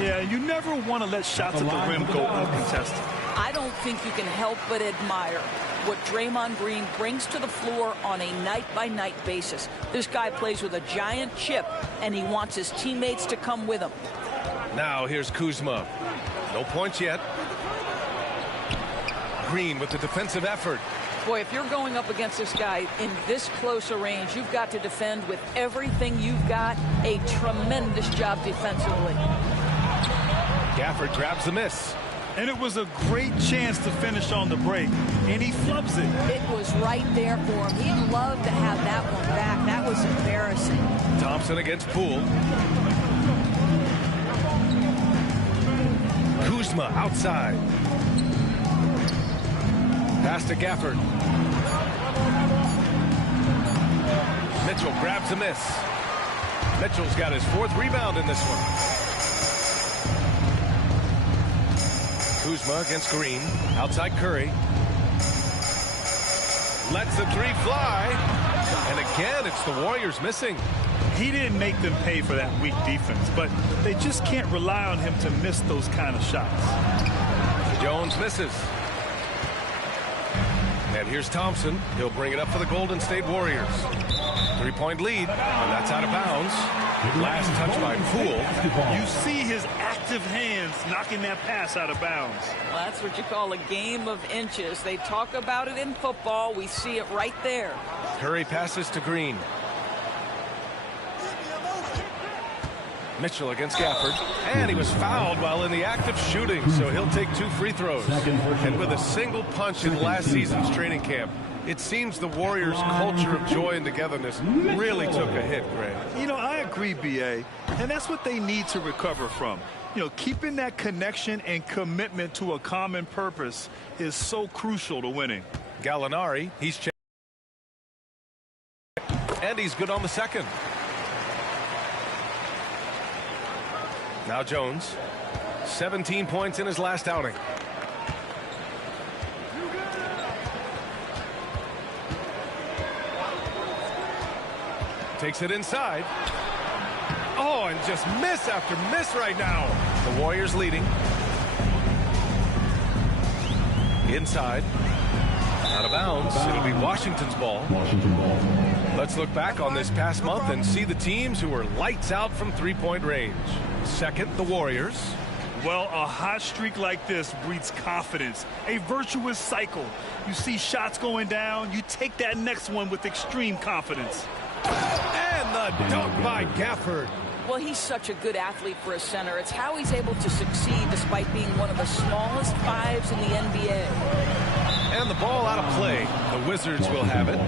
Yeah, you never want to let shots at the rim go uncontested. I don't think you can help but admire what Draymond Green brings to the floor on a night-by-night basis. This guy plays with a giant chip, and he wants his teammates to come with him. Now here's Kuzma. No points yet. Green with the defensive effort. Boy, if you're going up against this guy in this close a range, you've got to defend with everything you've got. A tremendous job defensively. Gafford grabs the miss. And it was a great chance to finish on the break, and he flubs it. It was right there for him. He'd love to have that one back. That was embarrassing. Thompson against Poole. Kuzma outside. Pass to Gafford. Mitchell grabs a miss. Mitchell's got his 4th rebound in this one. Kuzma against Green. Outside Curry. Lets the 3 fly. And again, it's the Warriors missing. He didn't make them pay for that weak defense, but they just can't rely on him to miss those kind of shots. Jones misses. And here's Thompson. He'll bring it up for the Golden State Warriors. 3-point lead, and that's out of bounds. Last touch by Poole. You see his active hands knocking that pass out of bounds. Well, that's what you call a game of inches. They talk about it in football. We see it right there. Curry passes to Green. Mitchell against Gafford. And he was fouled while in the act of shooting, so he'll take 2 free throws. And with a single punch in last season's training camp, it seems the Warriors' culture of joy and togetherness really took a hit, Greg. You know, I agree, B.A., and that's what they need to recover from. You know, keeping that connection and commitment to a common purpose is so crucial to winning. Gallinari, he's checked. And he's good on the second. Now Jones, 17 points in his last outing. Takes it inside. Oh, and just miss after miss right now. The Warriors leading. Inside. Out of bounds. It'll be Washington's ball. Let's look back on this past month and see the teams who were lights out from 3-point range. Second, the Warriors. Well, a hot streak like this breeds confidence, a virtuous cycle. You see shots going down, you take that next one with extreme confidence. And the dunk by Gafford. Well, he's such a good athlete for a center. It's how he's able to succeed despite being one of the smallest 5s in the NBA. And the ball out of play. The Wizards will have it.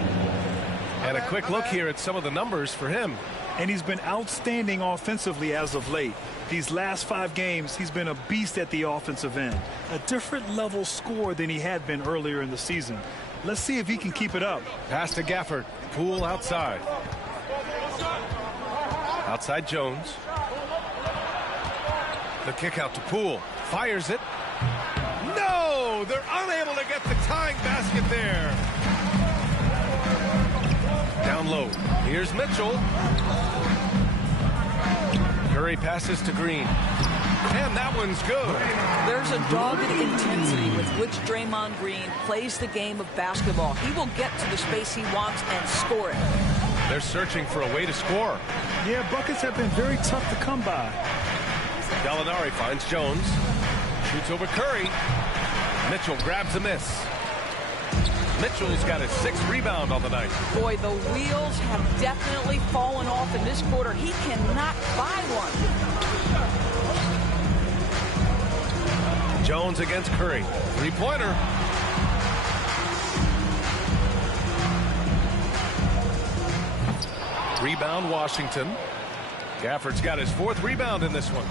And a quick look here at some of the numbers for him. And he's been outstanding offensively as of late. These last 5 games, he's been a beast at the offensive end. A different level score than he had been earlier in the season. Let's see if he can keep it up. Pass to Gafford. Poole outside. Outside Jones. The kick out to Poole. Fires it. No! They're unable to get the tying basket there. Down low. Here's Mitchell. Curry passes to Green. And that one's good. There's a dogged intensity with which Draymond Green plays the game of basketball. He will get to the space he wants and score it. They're searching for a way to score. Yeah, buckets have been very tough to come by. Gallinari finds Jones. Shoots over Curry. Mitchell grabs a miss. Mitchell's got his 6th rebound on the night. Boy, the wheels have definitely fallen off in this quarter. He cannot buy one. Jones against Curry. 3-pointer. Rebound Washington. Gafford's got his 4th rebound in this one.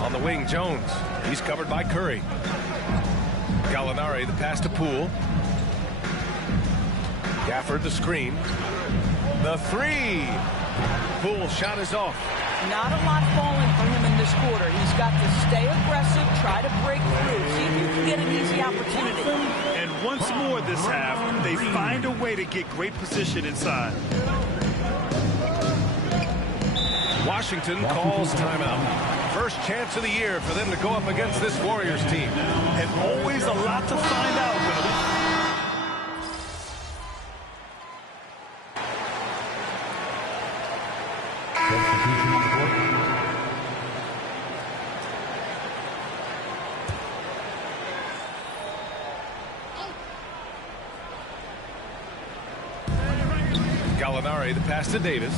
On the wing, Jones. He's covered by Curry. Gallinari, the pass to Poole. Gafford, the screen. The 3. Poole shot is off. Not a lot falling for him in this quarter. He's got to stay aggressive, try to break through, see if he can get an easy opportunity. And once more this half, they find a way to get great position inside. Washington calls timeout. First chance of the year for them to go up against this Warriors team. And always a lot to find out, Willie. Gallinari, the pass to Davis.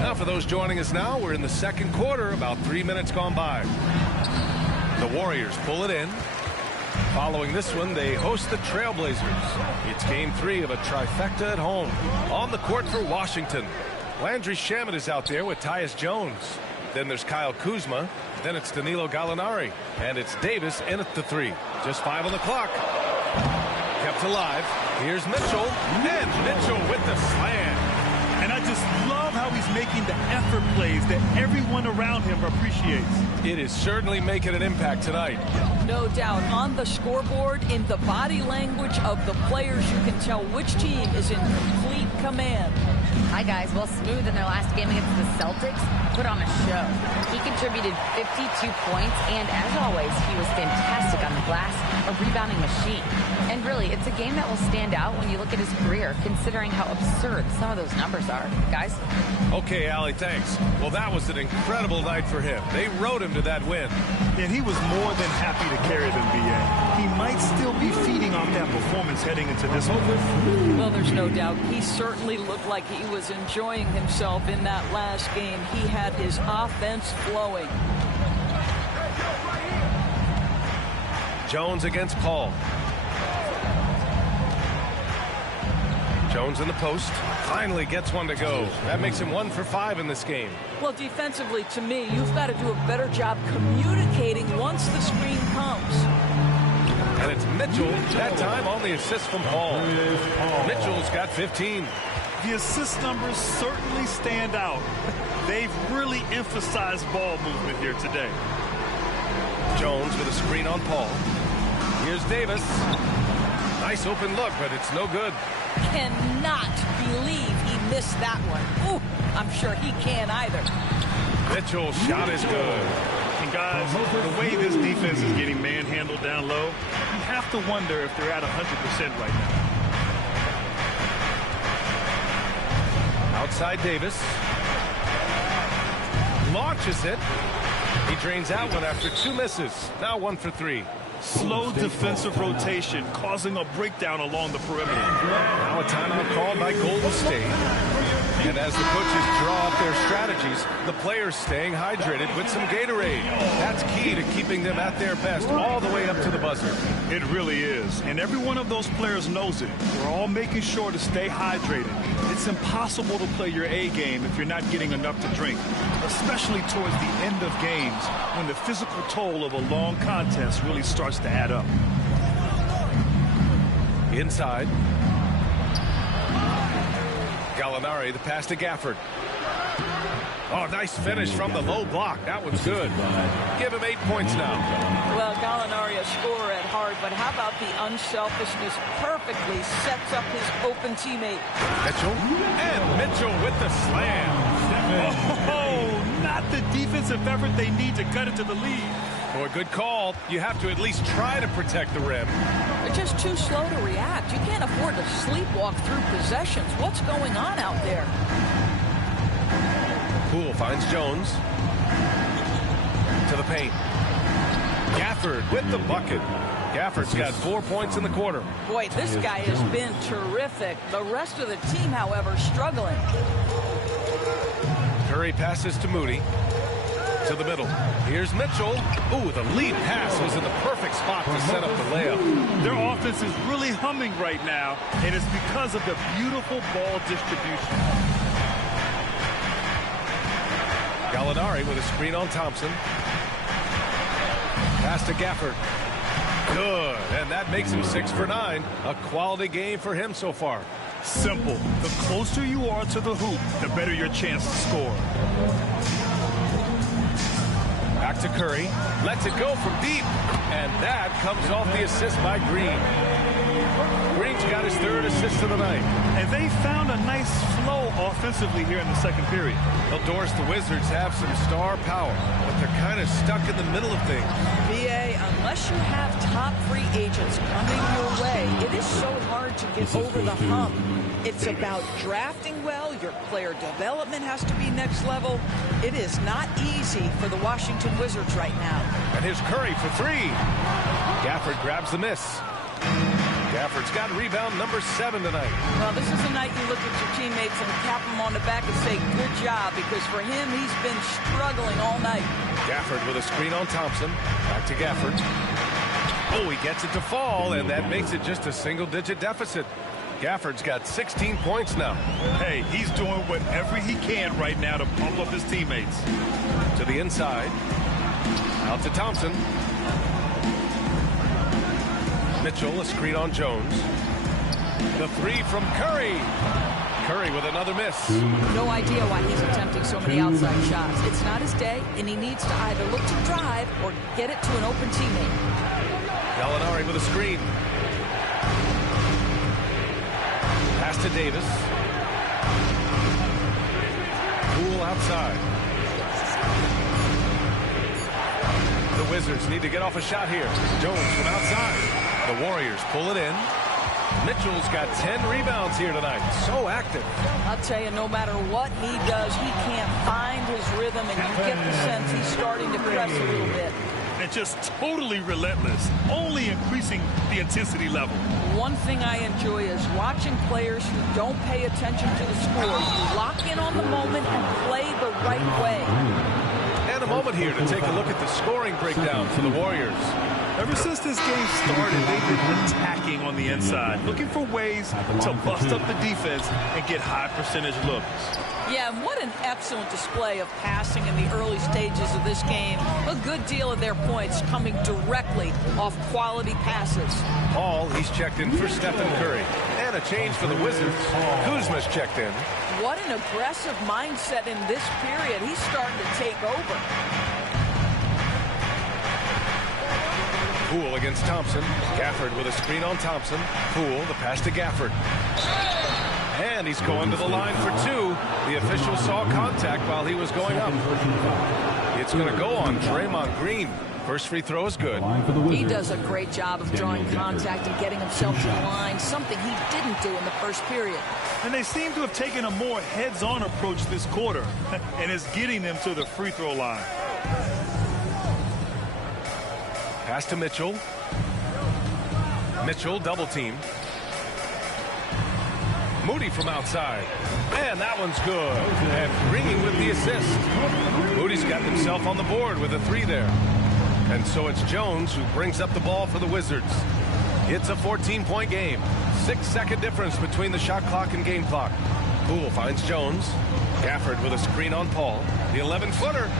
Now for those joining us now, we're in the second quarter, about 3 minutes gone by. The Warriors pull it in. Following this one, they host the Trailblazers. It's game 3 of a trifecta at home. On the court for Washington, Landry Shamet is out there with Tyus Jones. Then there's Kyle Kuzma. Then it's Danilo Gallinari. And it's Davis in at the 3. Just 5 on the clock. Kept alive. Here's Mitchell. And Mitchell with the slam. And I just love how he's making the effort plays that everyone around him appreciates. It is certainly making an impact tonight. No doubt. On the scoreboard, in the body language of the players, you can tell which team is in complete command. Hi, guys. Well, Smooth in their last game against the Celtics put on a show. He contributed 52 points, and as always, he was fantastic on the glass, a rebounding machine. And really, it's a game that will stand out when you look at his career, considering how absurd some of those numbers are. Guys? Okay, Allie, thanks. Well, that was an incredible night for him. They rode him to that win. And he was more than happy to carry them, B.A. He might still be feeding off that performance heading into this one. Well, there's no doubt. He certainly looked like he was enjoying himself in that last game. He had his offense flowing. Jones against Paul. Jones in the post. Finally gets one to go. That makes him 1 for 5 in this game. Well, defensively, to me, you've got to do a better job communicating once the screen comes. And it's Mitchell, that time on the assist from Paul. Mitchell's got 15. The assist numbers certainly stand out. They've really emphasized ball movement here today. Jones with a screen on Paul. Here's Davis. Nice open look, but it's no good. Cannot believe he missed that one. Ooh, I'm sure he can't either. Mitchell's shot is good. And guys, the way this defense is getting manhandled down low, you have to wonder if they're at 100% right now. Outside Davis. Launches it. He drains out one after 2 misses. Now 1 for 3. Slow defensive rotation causing a breakdown along the perimeter. Now a timeout called by Golden State. And as the coaches draw up their strategies, the players staying hydrated with some Gatorade. That's key to keeping them at their best all the way up to the buzzer. It really is. And every one of those players knows it. We're all making sure to stay hydrated. It's impossible to play your A game if you're not getting enough to drink, especially towards the end of games when the physical toll of a long contest really starts to add up. Inside. Gallinari, the pass to Gafford. Oh, nice finish from the low block. That was good. Give him 8 points now. Well, Gallinari, a scorer at heart, but how about the unselfishness? Perfectly sets up his open teammate. Mitchell. And Mitchell with the slam. Oh, not the defensive effort they need to cut it to the lead. Boy, good call. You have to at least try to protect the rim. They're just too slow to react. You can't afford to sleepwalk through possessions. What's going on out there? Poole finds Jones. To the paint. Gafford with the bucket. Gafford's got 4 points in the quarter. Boy, this guy has been terrific. The rest of the team, however, struggling. Curry passes to Moody. to the middle. Here's Mitchell. Ooh, the lead pass was in the perfect spot to set up the layup. Their offense is really humming right now, and it's because of the beautiful ball distribution. Gallinari with a screen on Thompson. Pass to Gafford. Good, and that makes him 6 for 9. A quality game for him so far. Simple. The closer you are to the hoop, the better your chance to score. Back to Curry. Lets it go from deep. And that comes off the assist by Green. Green's got his 3rd assist of the night. And they found a nice flow offensively here in the second period. Well, Doris, the Wizards have some star power, but they're kind of stuck in the middle of things. BA, unless you have top free agents coming your way, it is so hard to get over the hump. It's about drafting well. Your player development has to be next level. It is not easy for the Washington Wizards right now. And here's Curry for 3. Gafford grabs the miss. Gafford's got rebound number 7 tonight. Well, this is a night you look at your teammates and tap them on the back and say, good job, because for him, he's been struggling all night. Gafford with a screen on Thompson. Back to Gafford. Oh, he gets it to fall, and that makes it just a single-digit deficit. Gafford's got 16 points now. Hey, he's doing whatever he can right now to pump up his teammates. To the inside. Out to Thompson. Mitchell, a screen on Jones. The 3 from Curry. Curry with another miss. No idea why he's attempting so many outside shots. It's not his day, and he needs to either look to drive or get it to an open teammate. Gallinari with a screen. Pass to Davis. Poole outside. The Wizards need to get off a shot here. Jones from outside. The Warriors pull it in. Mitchell's got 10 rebounds here tonight. So active. I'll tell you, no matter what he does, he can't find his rhythm, and you get the sense he's starting to press a little bit. And just totally relentless, only increasing the intensity level. One thing I enjoy is watching players who don't pay attention to the score. You lock in on the moment and play the right way. And a moment here to take a look at the scoring breakdown for the Warriors. Ever since this game started, they've been attacking on the inside, looking for ways to bust up the defense and get high percentage looks. Yeah, and what an excellent display of passing in the early stages of this game. A good deal of their points coming directly off quality passes. Paul, he's checked in for Stephen Curry. And a change for the Wizards. Kuzma's checked in. What an aggressive mindset in this period. He's starting to take over. Poole against Thompson. Gafford with a screen on Thompson. Poole, the pass to Gafford. And he's going to the line for 2. The official saw contact while he was going up. It's going to go on Draymond Green. First free throw is good. He does a great job of drawing contact and getting himself to the line, something he didn't do in the first period. And they seem to have taken a more heads-on approach this quarter, and it's getting them to the free throw line. Pass to Mitchell. Mitchell double team. Moody from outside. And that one's good. And Green with the assist. Moody's got himself on the board with a 3 there. And so it's Jones who brings up the ball for the Wizards. It's a 14-point game. 6-second difference between the shot clock and game clock. Poole finds Jones. Gafford with a screen on Paul. The 11-footer.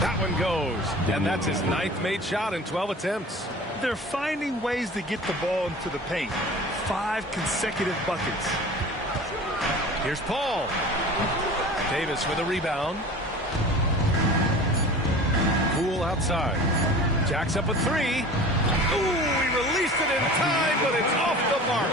That one goes. And that's his 9th made shot in 12 attempts. They're finding ways to get the ball into the paint. 5 consecutive buckets. Here's Paul. Davis with a rebound. Poole outside. Jacks up a 3. Ooh, he released it in time, but it's off the mark.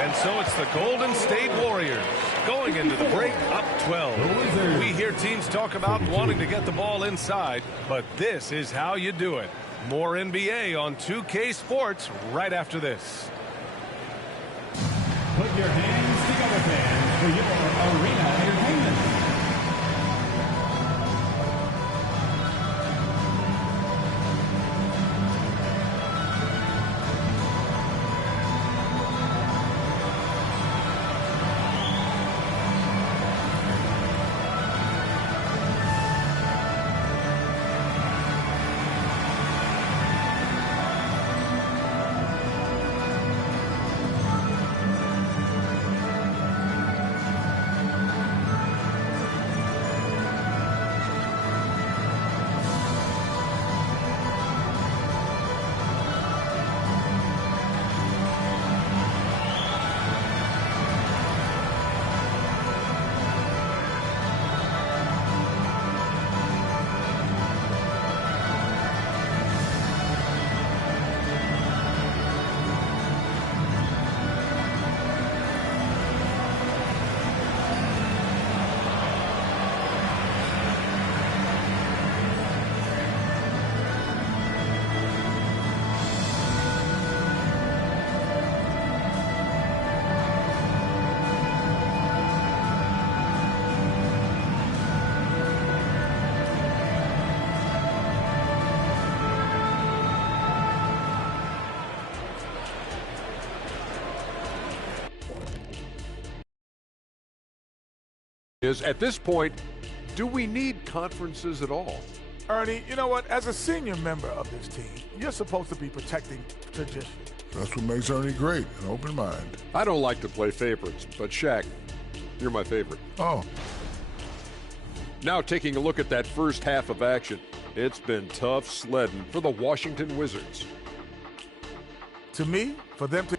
And so it's the Golden State Warriors going into the break up 12. We hear teams talk about wanting to get the ball inside, but this is how you do it. More NBA on 2K Sports right after this. Put your hands together, fans, for your arena entertainment. Is at this point, do we need conferences at all? Ernie, you know what? As a senior member of this team, you're supposed to be protecting tradition. That's what makes Ernie great, an open mind. I don't like to play favorites, but Shaq, you're my favorite. Oh. Now taking a look at that first half of action. It's been tough sledding for the Washington Wizards. To me, for them to...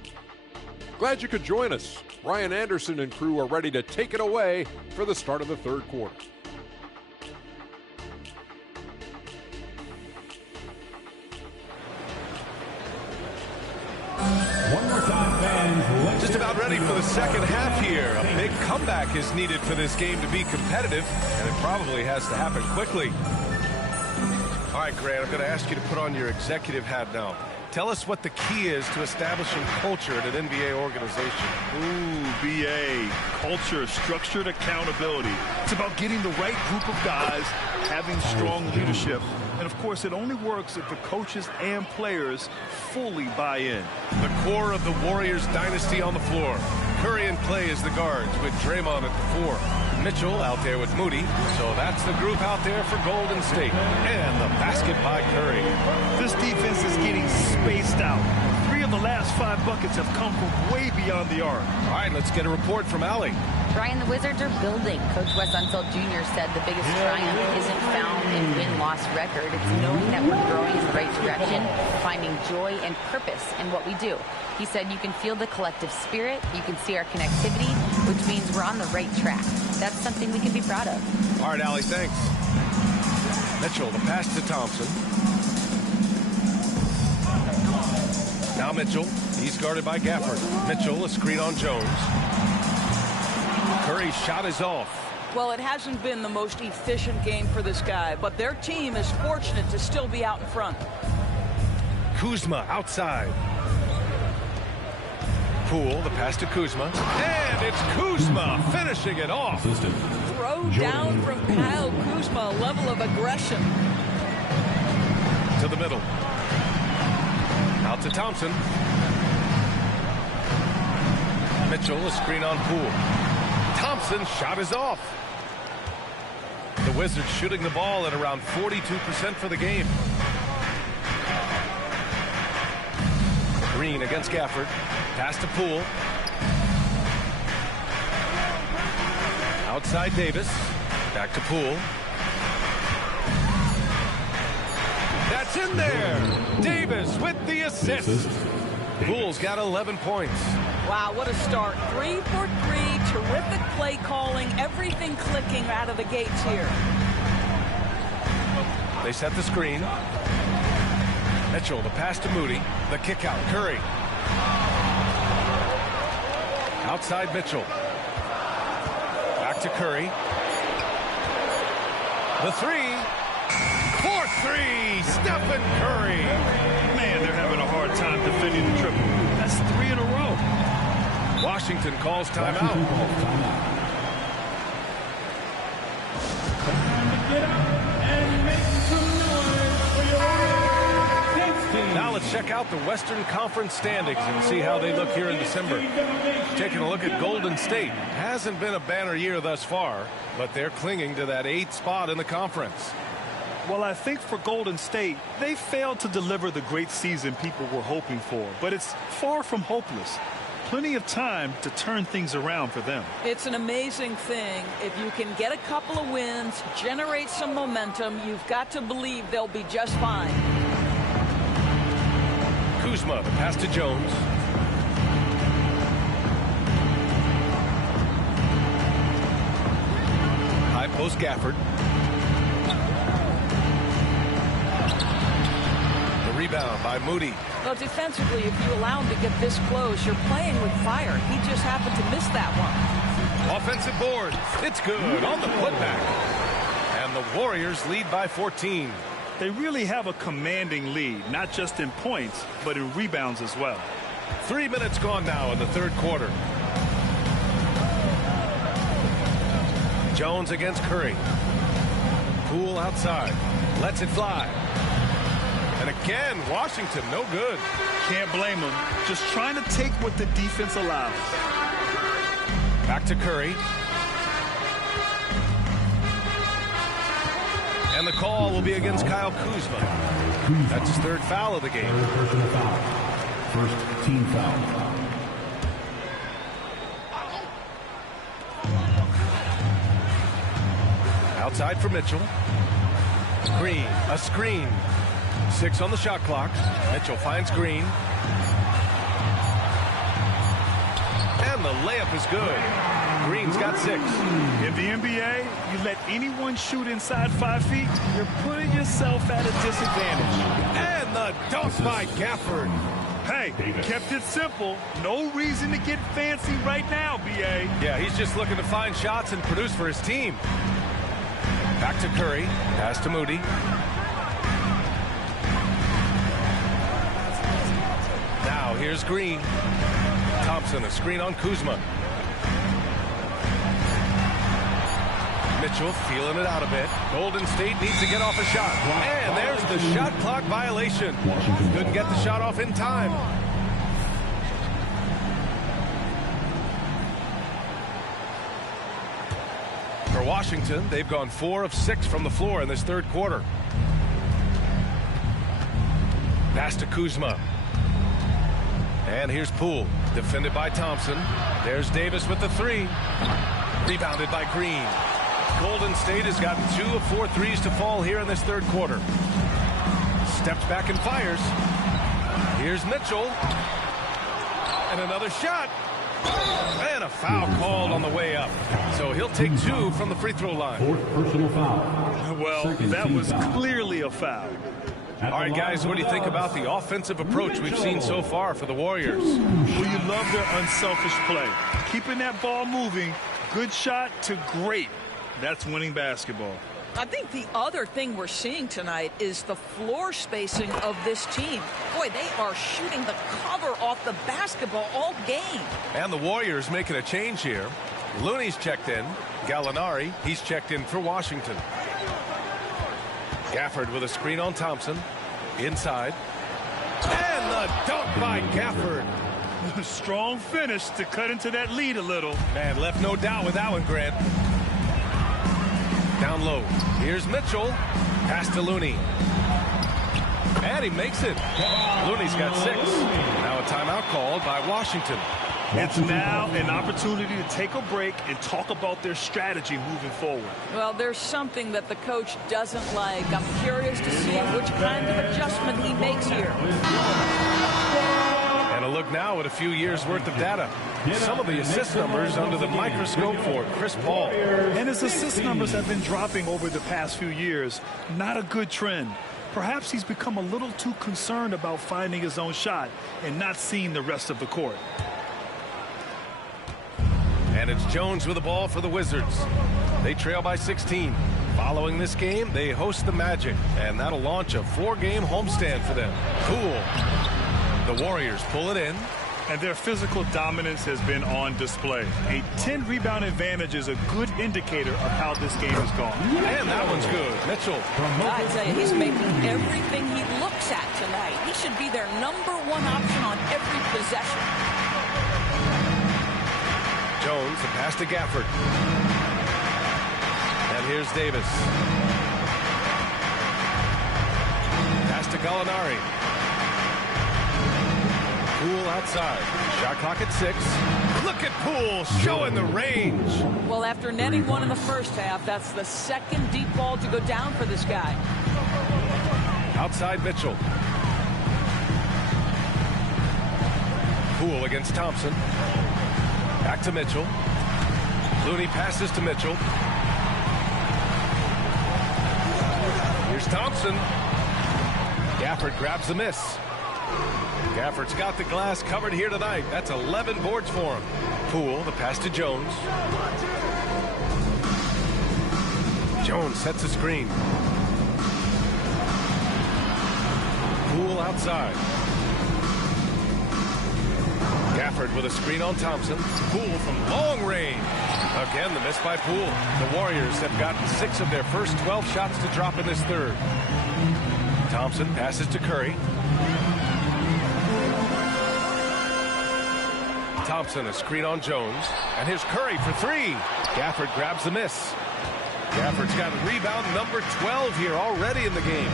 Glad you could join us. Ryan Anderson and crew are ready to take it away for the start of the third quarter. One more time, fans. Just about ready for the second half here. A big comeback is needed for this game to be competitive, and it probably has to happen quickly. All right, Grant, I'm going to ask you to put on your executive hat now. Tell us what the key is to establishing culture at an NBA organization. Ooh, BA. Culture, structured accountability. It's about getting the right group of guys, having strong leadership. And, of course, it only works if the coaches and players fully buy in. The core of the Warriors dynasty on the floor. Curry and Clay as the guards with Draymond at the 4. Mitchell out there with Moody. So that's the group out there for Golden State. And the basket by Curry. This defense is getting spaced out. 3 of the last 5 buckets have come from way beyond the arc. All right, let's get a report from Allie. Brian, the Wizards are building. Coach Wes Unseld Jr. said the biggest triumph isn't found in win-loss record. It's knowing that we're growing in the right direction, finding joy and purpose in what we do. He said you can feel the collective spirit, you can see our connectivity, which means we're on the right track. That's something we can be proud of. All right, Allie, thanks. Mitchell, the pass to Thompson. Now Mitchell, he's guarded by Gafford. Mitchell, a screen on Jones. Curry's shot is off. Well, it hasn't been the most efficient game for this guy, but their team is fortunate to still be out in front. Kuzma outside. Poole, the pass to Kuzma. And it's Kuzma finishing it off. Throw down from Kyle Kuzma, a level of aggression. To the middle. Out to Thompson. Mitchell, a screen on Poole. Thompson's shot is off. The Wizards shooting the ball at around 42% for the game. Green against Gafford. Pass to Poole. Outside Davis. Back to Poole. That's in there. Davis with the assist. Poole's got 11 points. Wow, what a start. 3 for 3. Terrific play calling. Everything clicking out of the gates here. They set the screen. Mitchell, the pass to Moody. The kick out. Curry. Outside Mitchell. Back to Curry. The 3. For 3. Stephen Curry. Man, they're having a hard time defending the triple. That's 3 in a row. Washington calls timeout. Now let's check out the Western Conference standings and see how they look here in December. Taking a look at Golden State. Hasn't been a banner year thus far, but they're clinging to that 8th spot in the conference. Well, I think for Golden State, they failed to deliver the great season people were hoping for, but it's far from hopeless. Plenty of time to turn things around for them. It's an amazing thing. If you can get a couple of wins, generate some momentum, you've got to believe they'll be just fine. Kuzma, the pass to Jones. High post Gafford. The rebound by Moody. Well, defensively, if you allow him to get this close, you're playing with fire. He just happened to miss that one. Offensive board. It's good on the putback. And the Warriors lead by 14. They really have a commanding lead, not just in points, but in rebounds as well. 3 minutes gone now in the third quarter. Jones against Curry. Poole outside. Lets it fly. And again, Washington, no good. Can't blame them. Just trying to take what the defense allows. Back to Curry. And the call will be against Kyle Kuzma. That's his third foul of the game. Personal foul. First team foul. Outside for Mitchell. Green, a screen. 6 on the shot clock. Mitchell finds Green. And the layup is good. Green's got 6. In the NBA, you let anyone shoot inside 5 feet, you're putting yourself at a disadvantage. And the dunk by Gafford. Hey, kept it simple. No reason to get fancy right now, B.A. Yeah, he's just looking to find shots and produce for his team. Back to Curry. Pass to Moody. Now here's Green. Thompson, a screen on Kuzma. Mitchell feeling it out a bit. Golden State needs to get off a shot. And there's the shot clock violation. Couldn't get the shot off in time. For Washington, they've gone 4 of 6 from the floor in this third quarter. Pass to Kuzma. And here's Poole, defended by Thompson. There's Davis with the 3. Rebounded by Green. Golden State has gotten 2 of 4 threes to fall here in this third quarter. Steps back and fires. Here's Mitchell. And another shot. And a foul called on the way up. So he'll take 2 from the free throw line. Fourth personal foul. Well, that was clearly a foul. All right, guys, what do you think about the offensive approach we've seen so far for the Warriors? Well, you love their unselfish play. Keeping that ball moving, good shot to great. That's winning basketball. I think the other thing we're seeing tonight is the floor spacing of this team. Boy, they are shooting the cover off the basketball all game. And the Warriors making a change here. Looney's checked in. Gallinari, he's checked in for Washington. Gafford with a screen on Thompson. Inside. And the dunk by Gafford. Strong finish to cut into that lead a little. Man, left no doubt with that one, Grant. Down low. Here's Mitchell. Pass to Looney. And he makes it. Looney's got 6. Now a timeout called by Washington. It's now an opportunity to take a break and talk about their strategy moving forward. Well, there's something that the coach doesn't like. I'm curious to see which kind of adjustment he makes here. And a look now at a few years worth of data. Some of the assist numbers under the microscope for Chris Paul. And his assist numbers have been dropping over the past few years. Not a good trend. Perhaps he's become a little too concerned about finding his own shot and not seeing the rest of the court. And it's Jones with the ball for the Wizards. They trail by 16. Following this game, they host the Magic, and that'll launch a 4-game homestand for them. Cool. The Warriors pull it in. And their physical dominance has been on display. A 10-rebound advantage is a good indicator of how this game has gone. And that one's good. Mitchell. I tell you, he's making everything he looks at tonight. He should be their #1 option on every possession. Jones, the pass to Gafford. And here's Davis. Pass to Gallinari. Poole outside. Shot clock at 6. Look at Poole showing the range. Well, after netting 1 in the first half, that's the second deep ball to go down for this guy. Outside Mitchell. Poole against Thompson. Back to Mitchell. Looney passes to Mitchell. Here's Thompson. Gafford grabs the miss. Gafford's got the glass covered here tonight. That's 11 boards for him. Poole, the pass to Jones. Jones sets a screen. Poole outside. Gafford with a screen on Thompson. Poole from long range. Again, the miss by Poole. The Warriors have gotten 6 of their first 12 shots to drop in this third. Thompson passes to Curry. Thompson, a screen on Jones. And here's Curry for 3. Gafford grabs the miss. Gafford's got rebound number 12 here already in the game.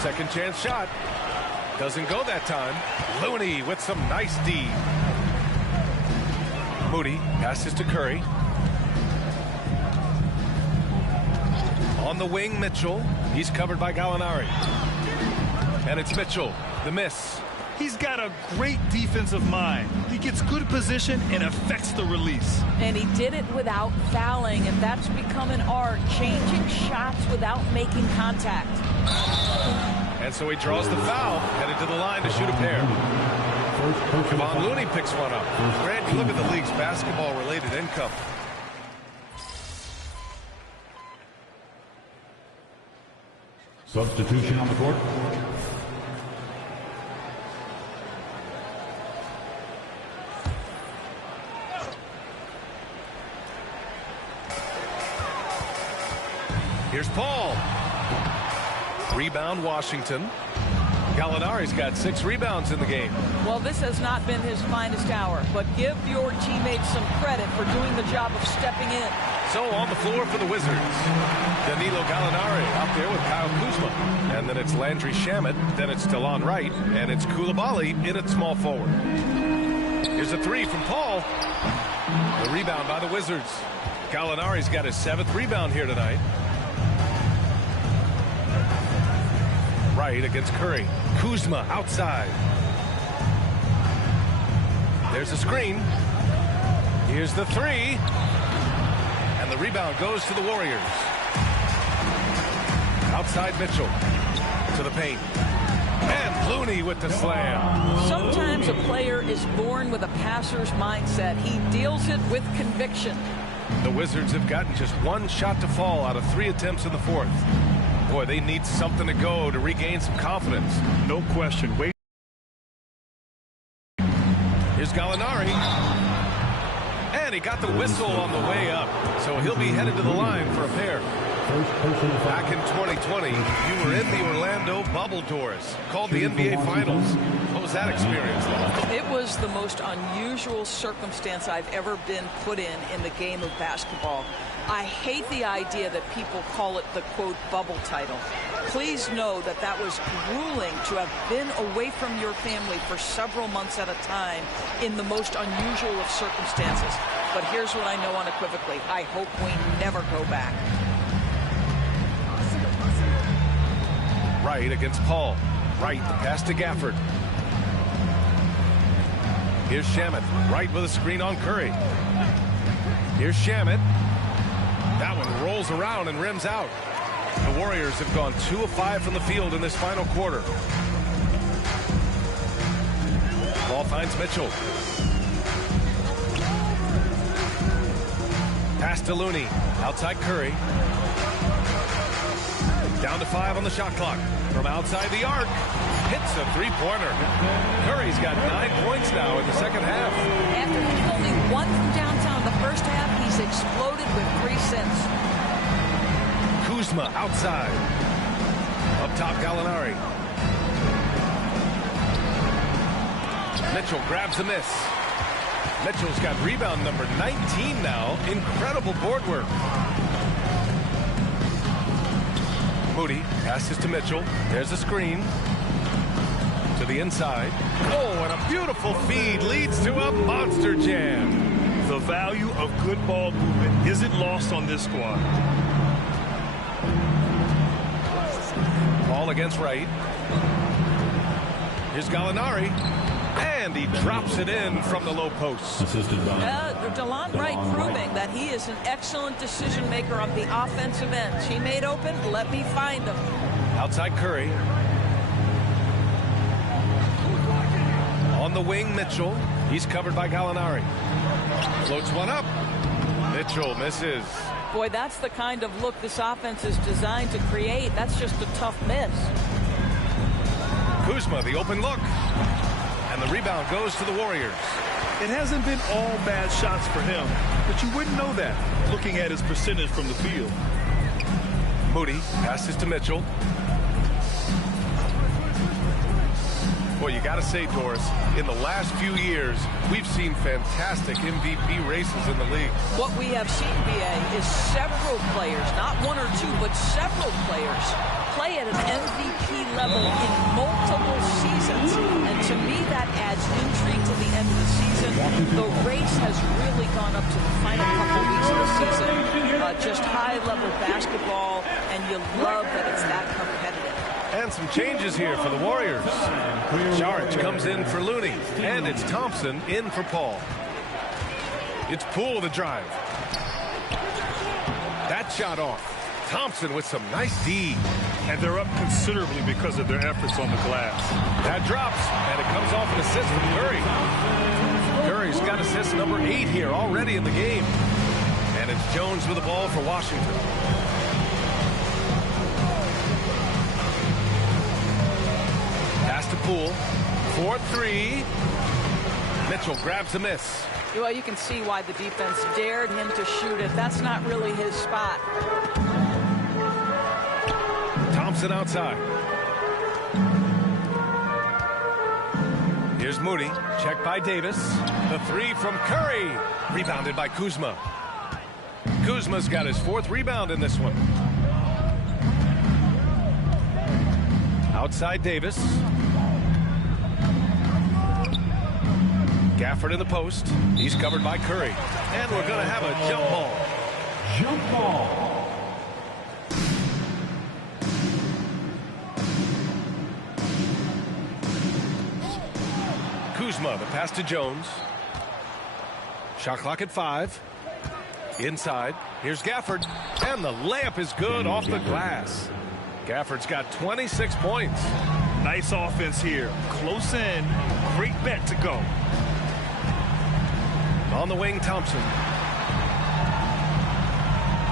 Second chance shot. Doesn't go that time. Looney with some nice D. Moody passes to Curry. On the wing, Mitchell. He's covered by Gallinari. And it's Mitchell. The miss. He's got a great defensive mind. He gets good position and affects the release. And he did it without fouling, and that's become an art, changing shots without making contact. And so he draws the foul, headed to the line to shoot a pair. Kevon Looney picks one up. Grant, you look at the league's basketball-related income. Substitution on the court. Here's Paul. Rebound, Washington. Gallinari's got 6 rebounds in the game. Well, this has not been his finest hour, but give your teammates some credit for doing the job of stepping in. So on the floor for the Wizards, Danilo Gallinari out there with Kyle Kuzma. And then it's Landry Shamet, then it's Delon Wright, and it's Coulibaly in at small forward. Here's a 3 from Paul. The rebound by the Wizards. Gallinari's got his 7th rebound here tonight. Right against Curry. Kuzma outside. There's a screen. Here's the 3. And the rebound goes to the Warriors. Outside Mitchell. To the paint. And Looney with the slam. Sometimes a player is born with a passer's mindset. He deals it with conviction. The Wizards have gotten just 1 shot to fall out of 3 attempts in the 4th. Boy, they need something to go to regain some confidence. No question. Wait. Here's Gallinari. And he got the whistle on the way up. So he'll be headed to the line for a pair. Back in 2020, you were in the Orlando bubble, Doris. Called the NBA Finals. What was that experience like? It was the most unusual circumstance I've ever been put in the game of basketball. I hate the idea that people call it the, quote, bubble title. Please know that that was grueling to have been away from your family for several months at a time in the most unusual of circumstances. But here's what I know unequivocally. I hope we never go back. Wright against Paul. Wright, the pass to Gafford. Here's Shamet. Wright with a screen on Curry. Here's Shamet. That one rolls around and rims out. The Warriors have gone 2 of 5 from the field in this final quarter. Ball finds Mitchell. Pass to Looney. Outside Curry. Down to 5 on the shot clock. From outside the arc. Hits a 3-pointer. Curry's got 9 points now in the second half. After hitting only 1 from downtown in the first half, he's exploded with 3 since. Kuzma outside. Up top, Gallinari. Mitchell grabs a miss. Mitchell's got rebound number 19 now. Incredible board work. Moody passes to Mitchell. There's a screen. To the inside. Oh, and a beautiful feed leads to a monster jam. The value of good ball movement isn't lost on this squad. Ball against Wright. Here's Gallinari. And he drops it in from the low post. Delon Wright proving that he is an excellent decision maker on the offensive end. Teammate open, let me find him. Outside Curry. On the wing, Mitchell. He's covered by Gallinari. Floats one up. Mitchell misses. Boy, that's the kind of look this offense is designed to create. That's just a tough miss. Kuzma, the open look. And the rebound goes to the Warriors. It hasn't been all bad shots for him, but you wouldn't know that looking at his percentage from the field. Moody passes to Mitchell. Well, you got to say, Doris, in the last few years, we've seen fantastic MVP races in the league. What we have seen, BA, is several players, not one or two, but several players, play at an MVP level in multiple seasons. And to me, that adds intrigue to the end of the season. The race has really gone up to the final couple weeks of the season. Just high-level basketball, and you love that it's that competitive. And some changes here for the Warriors. Saric comes in for Looney, and it's Thompson in for Paul. It's Poole the drive. That shot off. Thompson with some nice D. And they're up considerably because of their efforts on the glass. That drops, and it comes off an assist from Curry. Curry's got assist number 8 here already in the game. And it's Jones with the ball for Washington. Pass to Poole. 4-3. Mitchell grabs a miss. Well, you can see why the defense dared him to shoot it. That's not really his spot. Thompson outside. Here's Moody. Checked by Davis. The 3 from Curry. Rebounded by Kuzma. Kuzma's got his 4th rebound in this one. Outside Davis. Gafford in the post. He's covered by Curry. And we're going to have a jump ball. Jump ball. Kuzma, the pass to Jones. Shot clock at 5. Inside. Here's Gafford. And the layup is good off the glass. Gafford's got 26 points. Nice offense here. Close in. Great bet to go. On the wing, Thompson.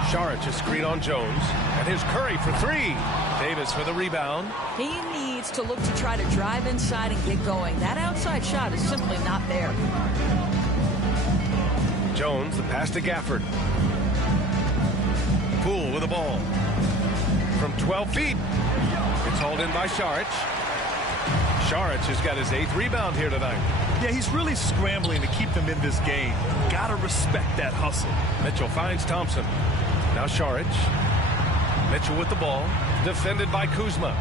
Saric a screen on Jones. And here's Curry for 3. Davis for the rebound. He needs to look to try to drive inside and get going. That outside shot is simply not there. Jones, the pass to Gafford. Poole with the ball. From 12 feet. It's hauled in by Saric. Saric has got his 8th rebound here tonight. Yeah, he's really scrambling to keep them in this game. Gotta respect that hustle. Mitchell finds Thompson. Now Saric. Mitchell with the ball. Defended by Kuzma.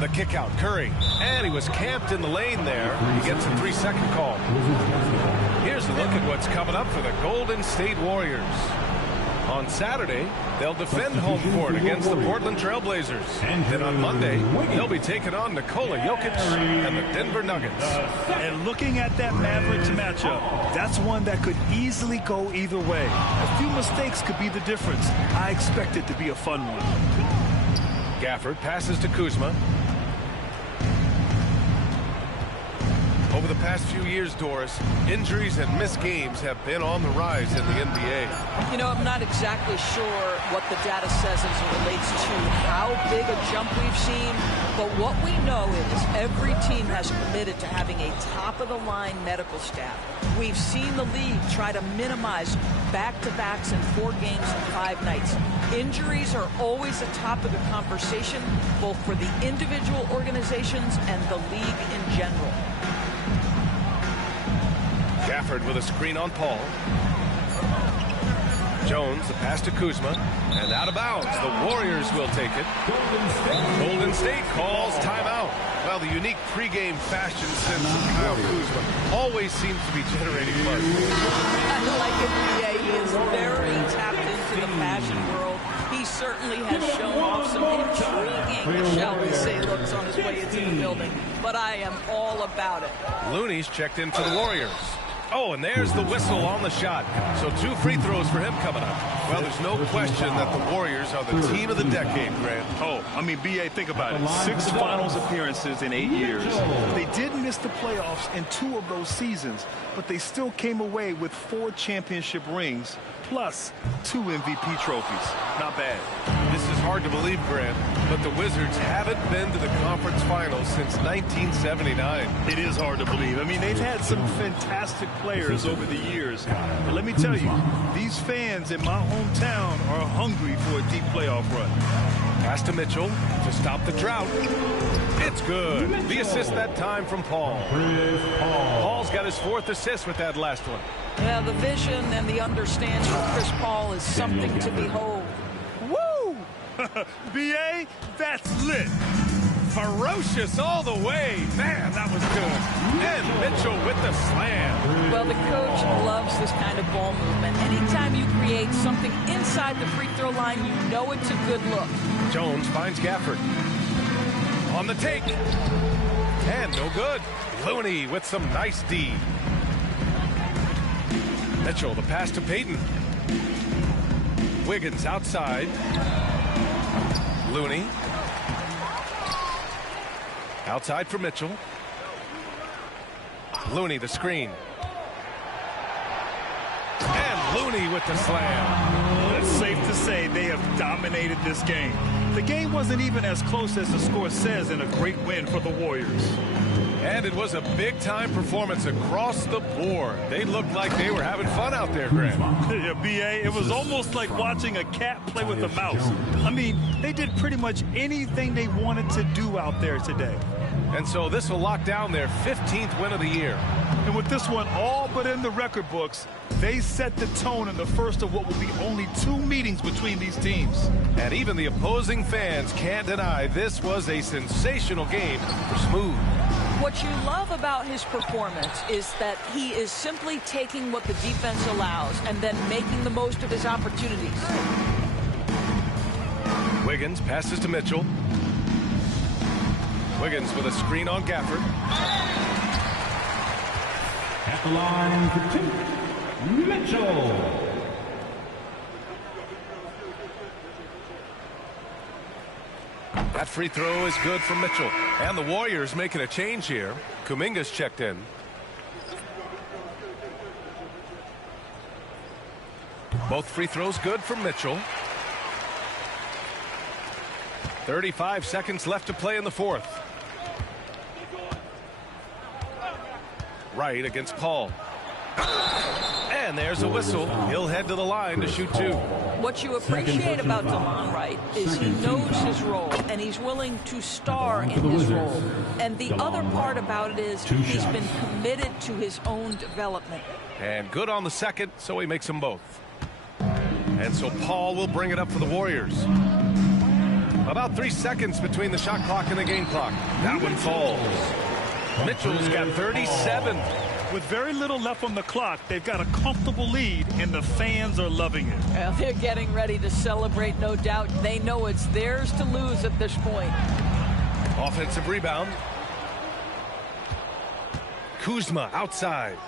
The kick out, Curry. And he was camped in the lane there. He gets a 3-second call. Here's a look at what's coming up for the Golden State Warriors. On Saturday, they'll defend home court against the Portland Trailblazers. Then on Monday, they'll be taking on Nikola Jokic and the Denver Nuggets. And looking at that Mavericks matchup, that's one that could easily go either way. A few mistakes could be the difference. I expect it to be a fun one. Gafford passes to Kuzma. Over the past few years, Doris, injuries and missed games have been on the rise in the NBA. You know, I'm not exactly sure what the data says as it relates to how big a jump we've seen, but what we know is every team has committed to having a top-of-the-line medical staff. We've seen the league try to minimize back-to-backs in 4 games and 5 nights. Injuries are always a topic of conversation, both for the individual organizations and the league in general. Gafford with a screen on Paul. Jones, the pass to Kuzma, and out of bounds. The Warriors will take it. Golden State calls timeout. Well, the unique pregame fashion sense of Kyle Kuzma always seems to be generating buzz. I like it, BA. He is very tapped into the fashion world. He certainly has shown off some intriguing, shall we say, looks on his way into the building. But I am all about it. Looney's checked in for the Warriors. Oh, and there's the whistle on the shot. So 2 free throws for him coming up. Well, there's no question that the Warriors are the team of the decade, Grant. Oh, I mean, B.A., think about it. 6 finals appearances in 8 years. They did miss the playoffs in 2 of those seasons, but they still came away with 4 championship rings, plus 2 MVP trophies. Not bad. This is hard to believe, Grant, but the Wizards haven't been to the conference finals since 1979. It is hard to believe. I mean, they've had some fantastic players over the years. But let me tell you, these fans in my hometown are hungry for a deep playoff run. Pass to Mitchell to stop the drought. It's good. The assist that time from Paul. Paul's got his 4th assist with that last one. Yeah, the vision and the understanding of Chris Paul is something to behold. Woo! B.A., that's lit. Ferocious all the way. Man, that was good. And Mitchell with the slam. Well, the coach loves this kind of ball movement. Anytime you create something inside the free throw line, you know it's a good look. Jones finds Gafford. On the take. And no good. Looney with some nice D. Mitchell, the pass to Payton. Wiggins outside. Looney. Outside for Mitchell. Looney, the screen. And Looney with the slam. It's safe to say they have dominated this game. The game wasn't even as close as the score says in a great win for the Warriors. And it was a big-time performance across the board. They looked like they were having fun out there, Grant. Yeah, B.A., it was almost like watching a cat play with a mouse. I mean, they did pretty much anything they wanted to do out there today. And so this will lock down their 15th win of the year. And with this one all but in the record books, they set the tone in the first of what will be only 2 meetings between these teams. And even the opposing fans can't deny this was a sensational game for Smooth. What you love about his performance is that he is simply taking what the defense allows and then making the most of his opportunities. Wiggins passes to Mitchell. Wiggins with a screen on Gafford. At the line for 2, Mitchell. That free throw is good for Mitchell. And the Warriors making a change here. Kuminga's checked in. Both free throws good for Mitchell. 35 seconds left to play in the 4th. Wright against Paul. And there's a whistle. He'll head to the line to shoot 2. What you appreciate about Delon Wright is he knows his role and he's willing to star in his role. And the other part about it is he's been committed to his own development. And good on the second, so he makes them both. And so Paul will bring it up for the Warriors. About 3 seconds between the shot clock and the game clock. That one falls. Mitchell's got 37. With very little left on the clock, they've got a comfortable lead, and the fans are loving it. Well, they're getting ready to celebrate, no doubt. They know it's theirs to lose at this point. Offensive rebound. Kuzma outside.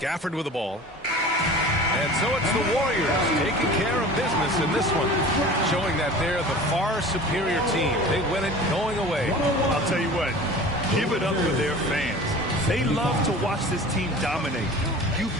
Gafford with the ball. And so it's the Warriors taking care of business in this one, showing that they're the far superior team. They win it going away. I'll tell you what, give it up for their fans. They love to watch this team dominate. You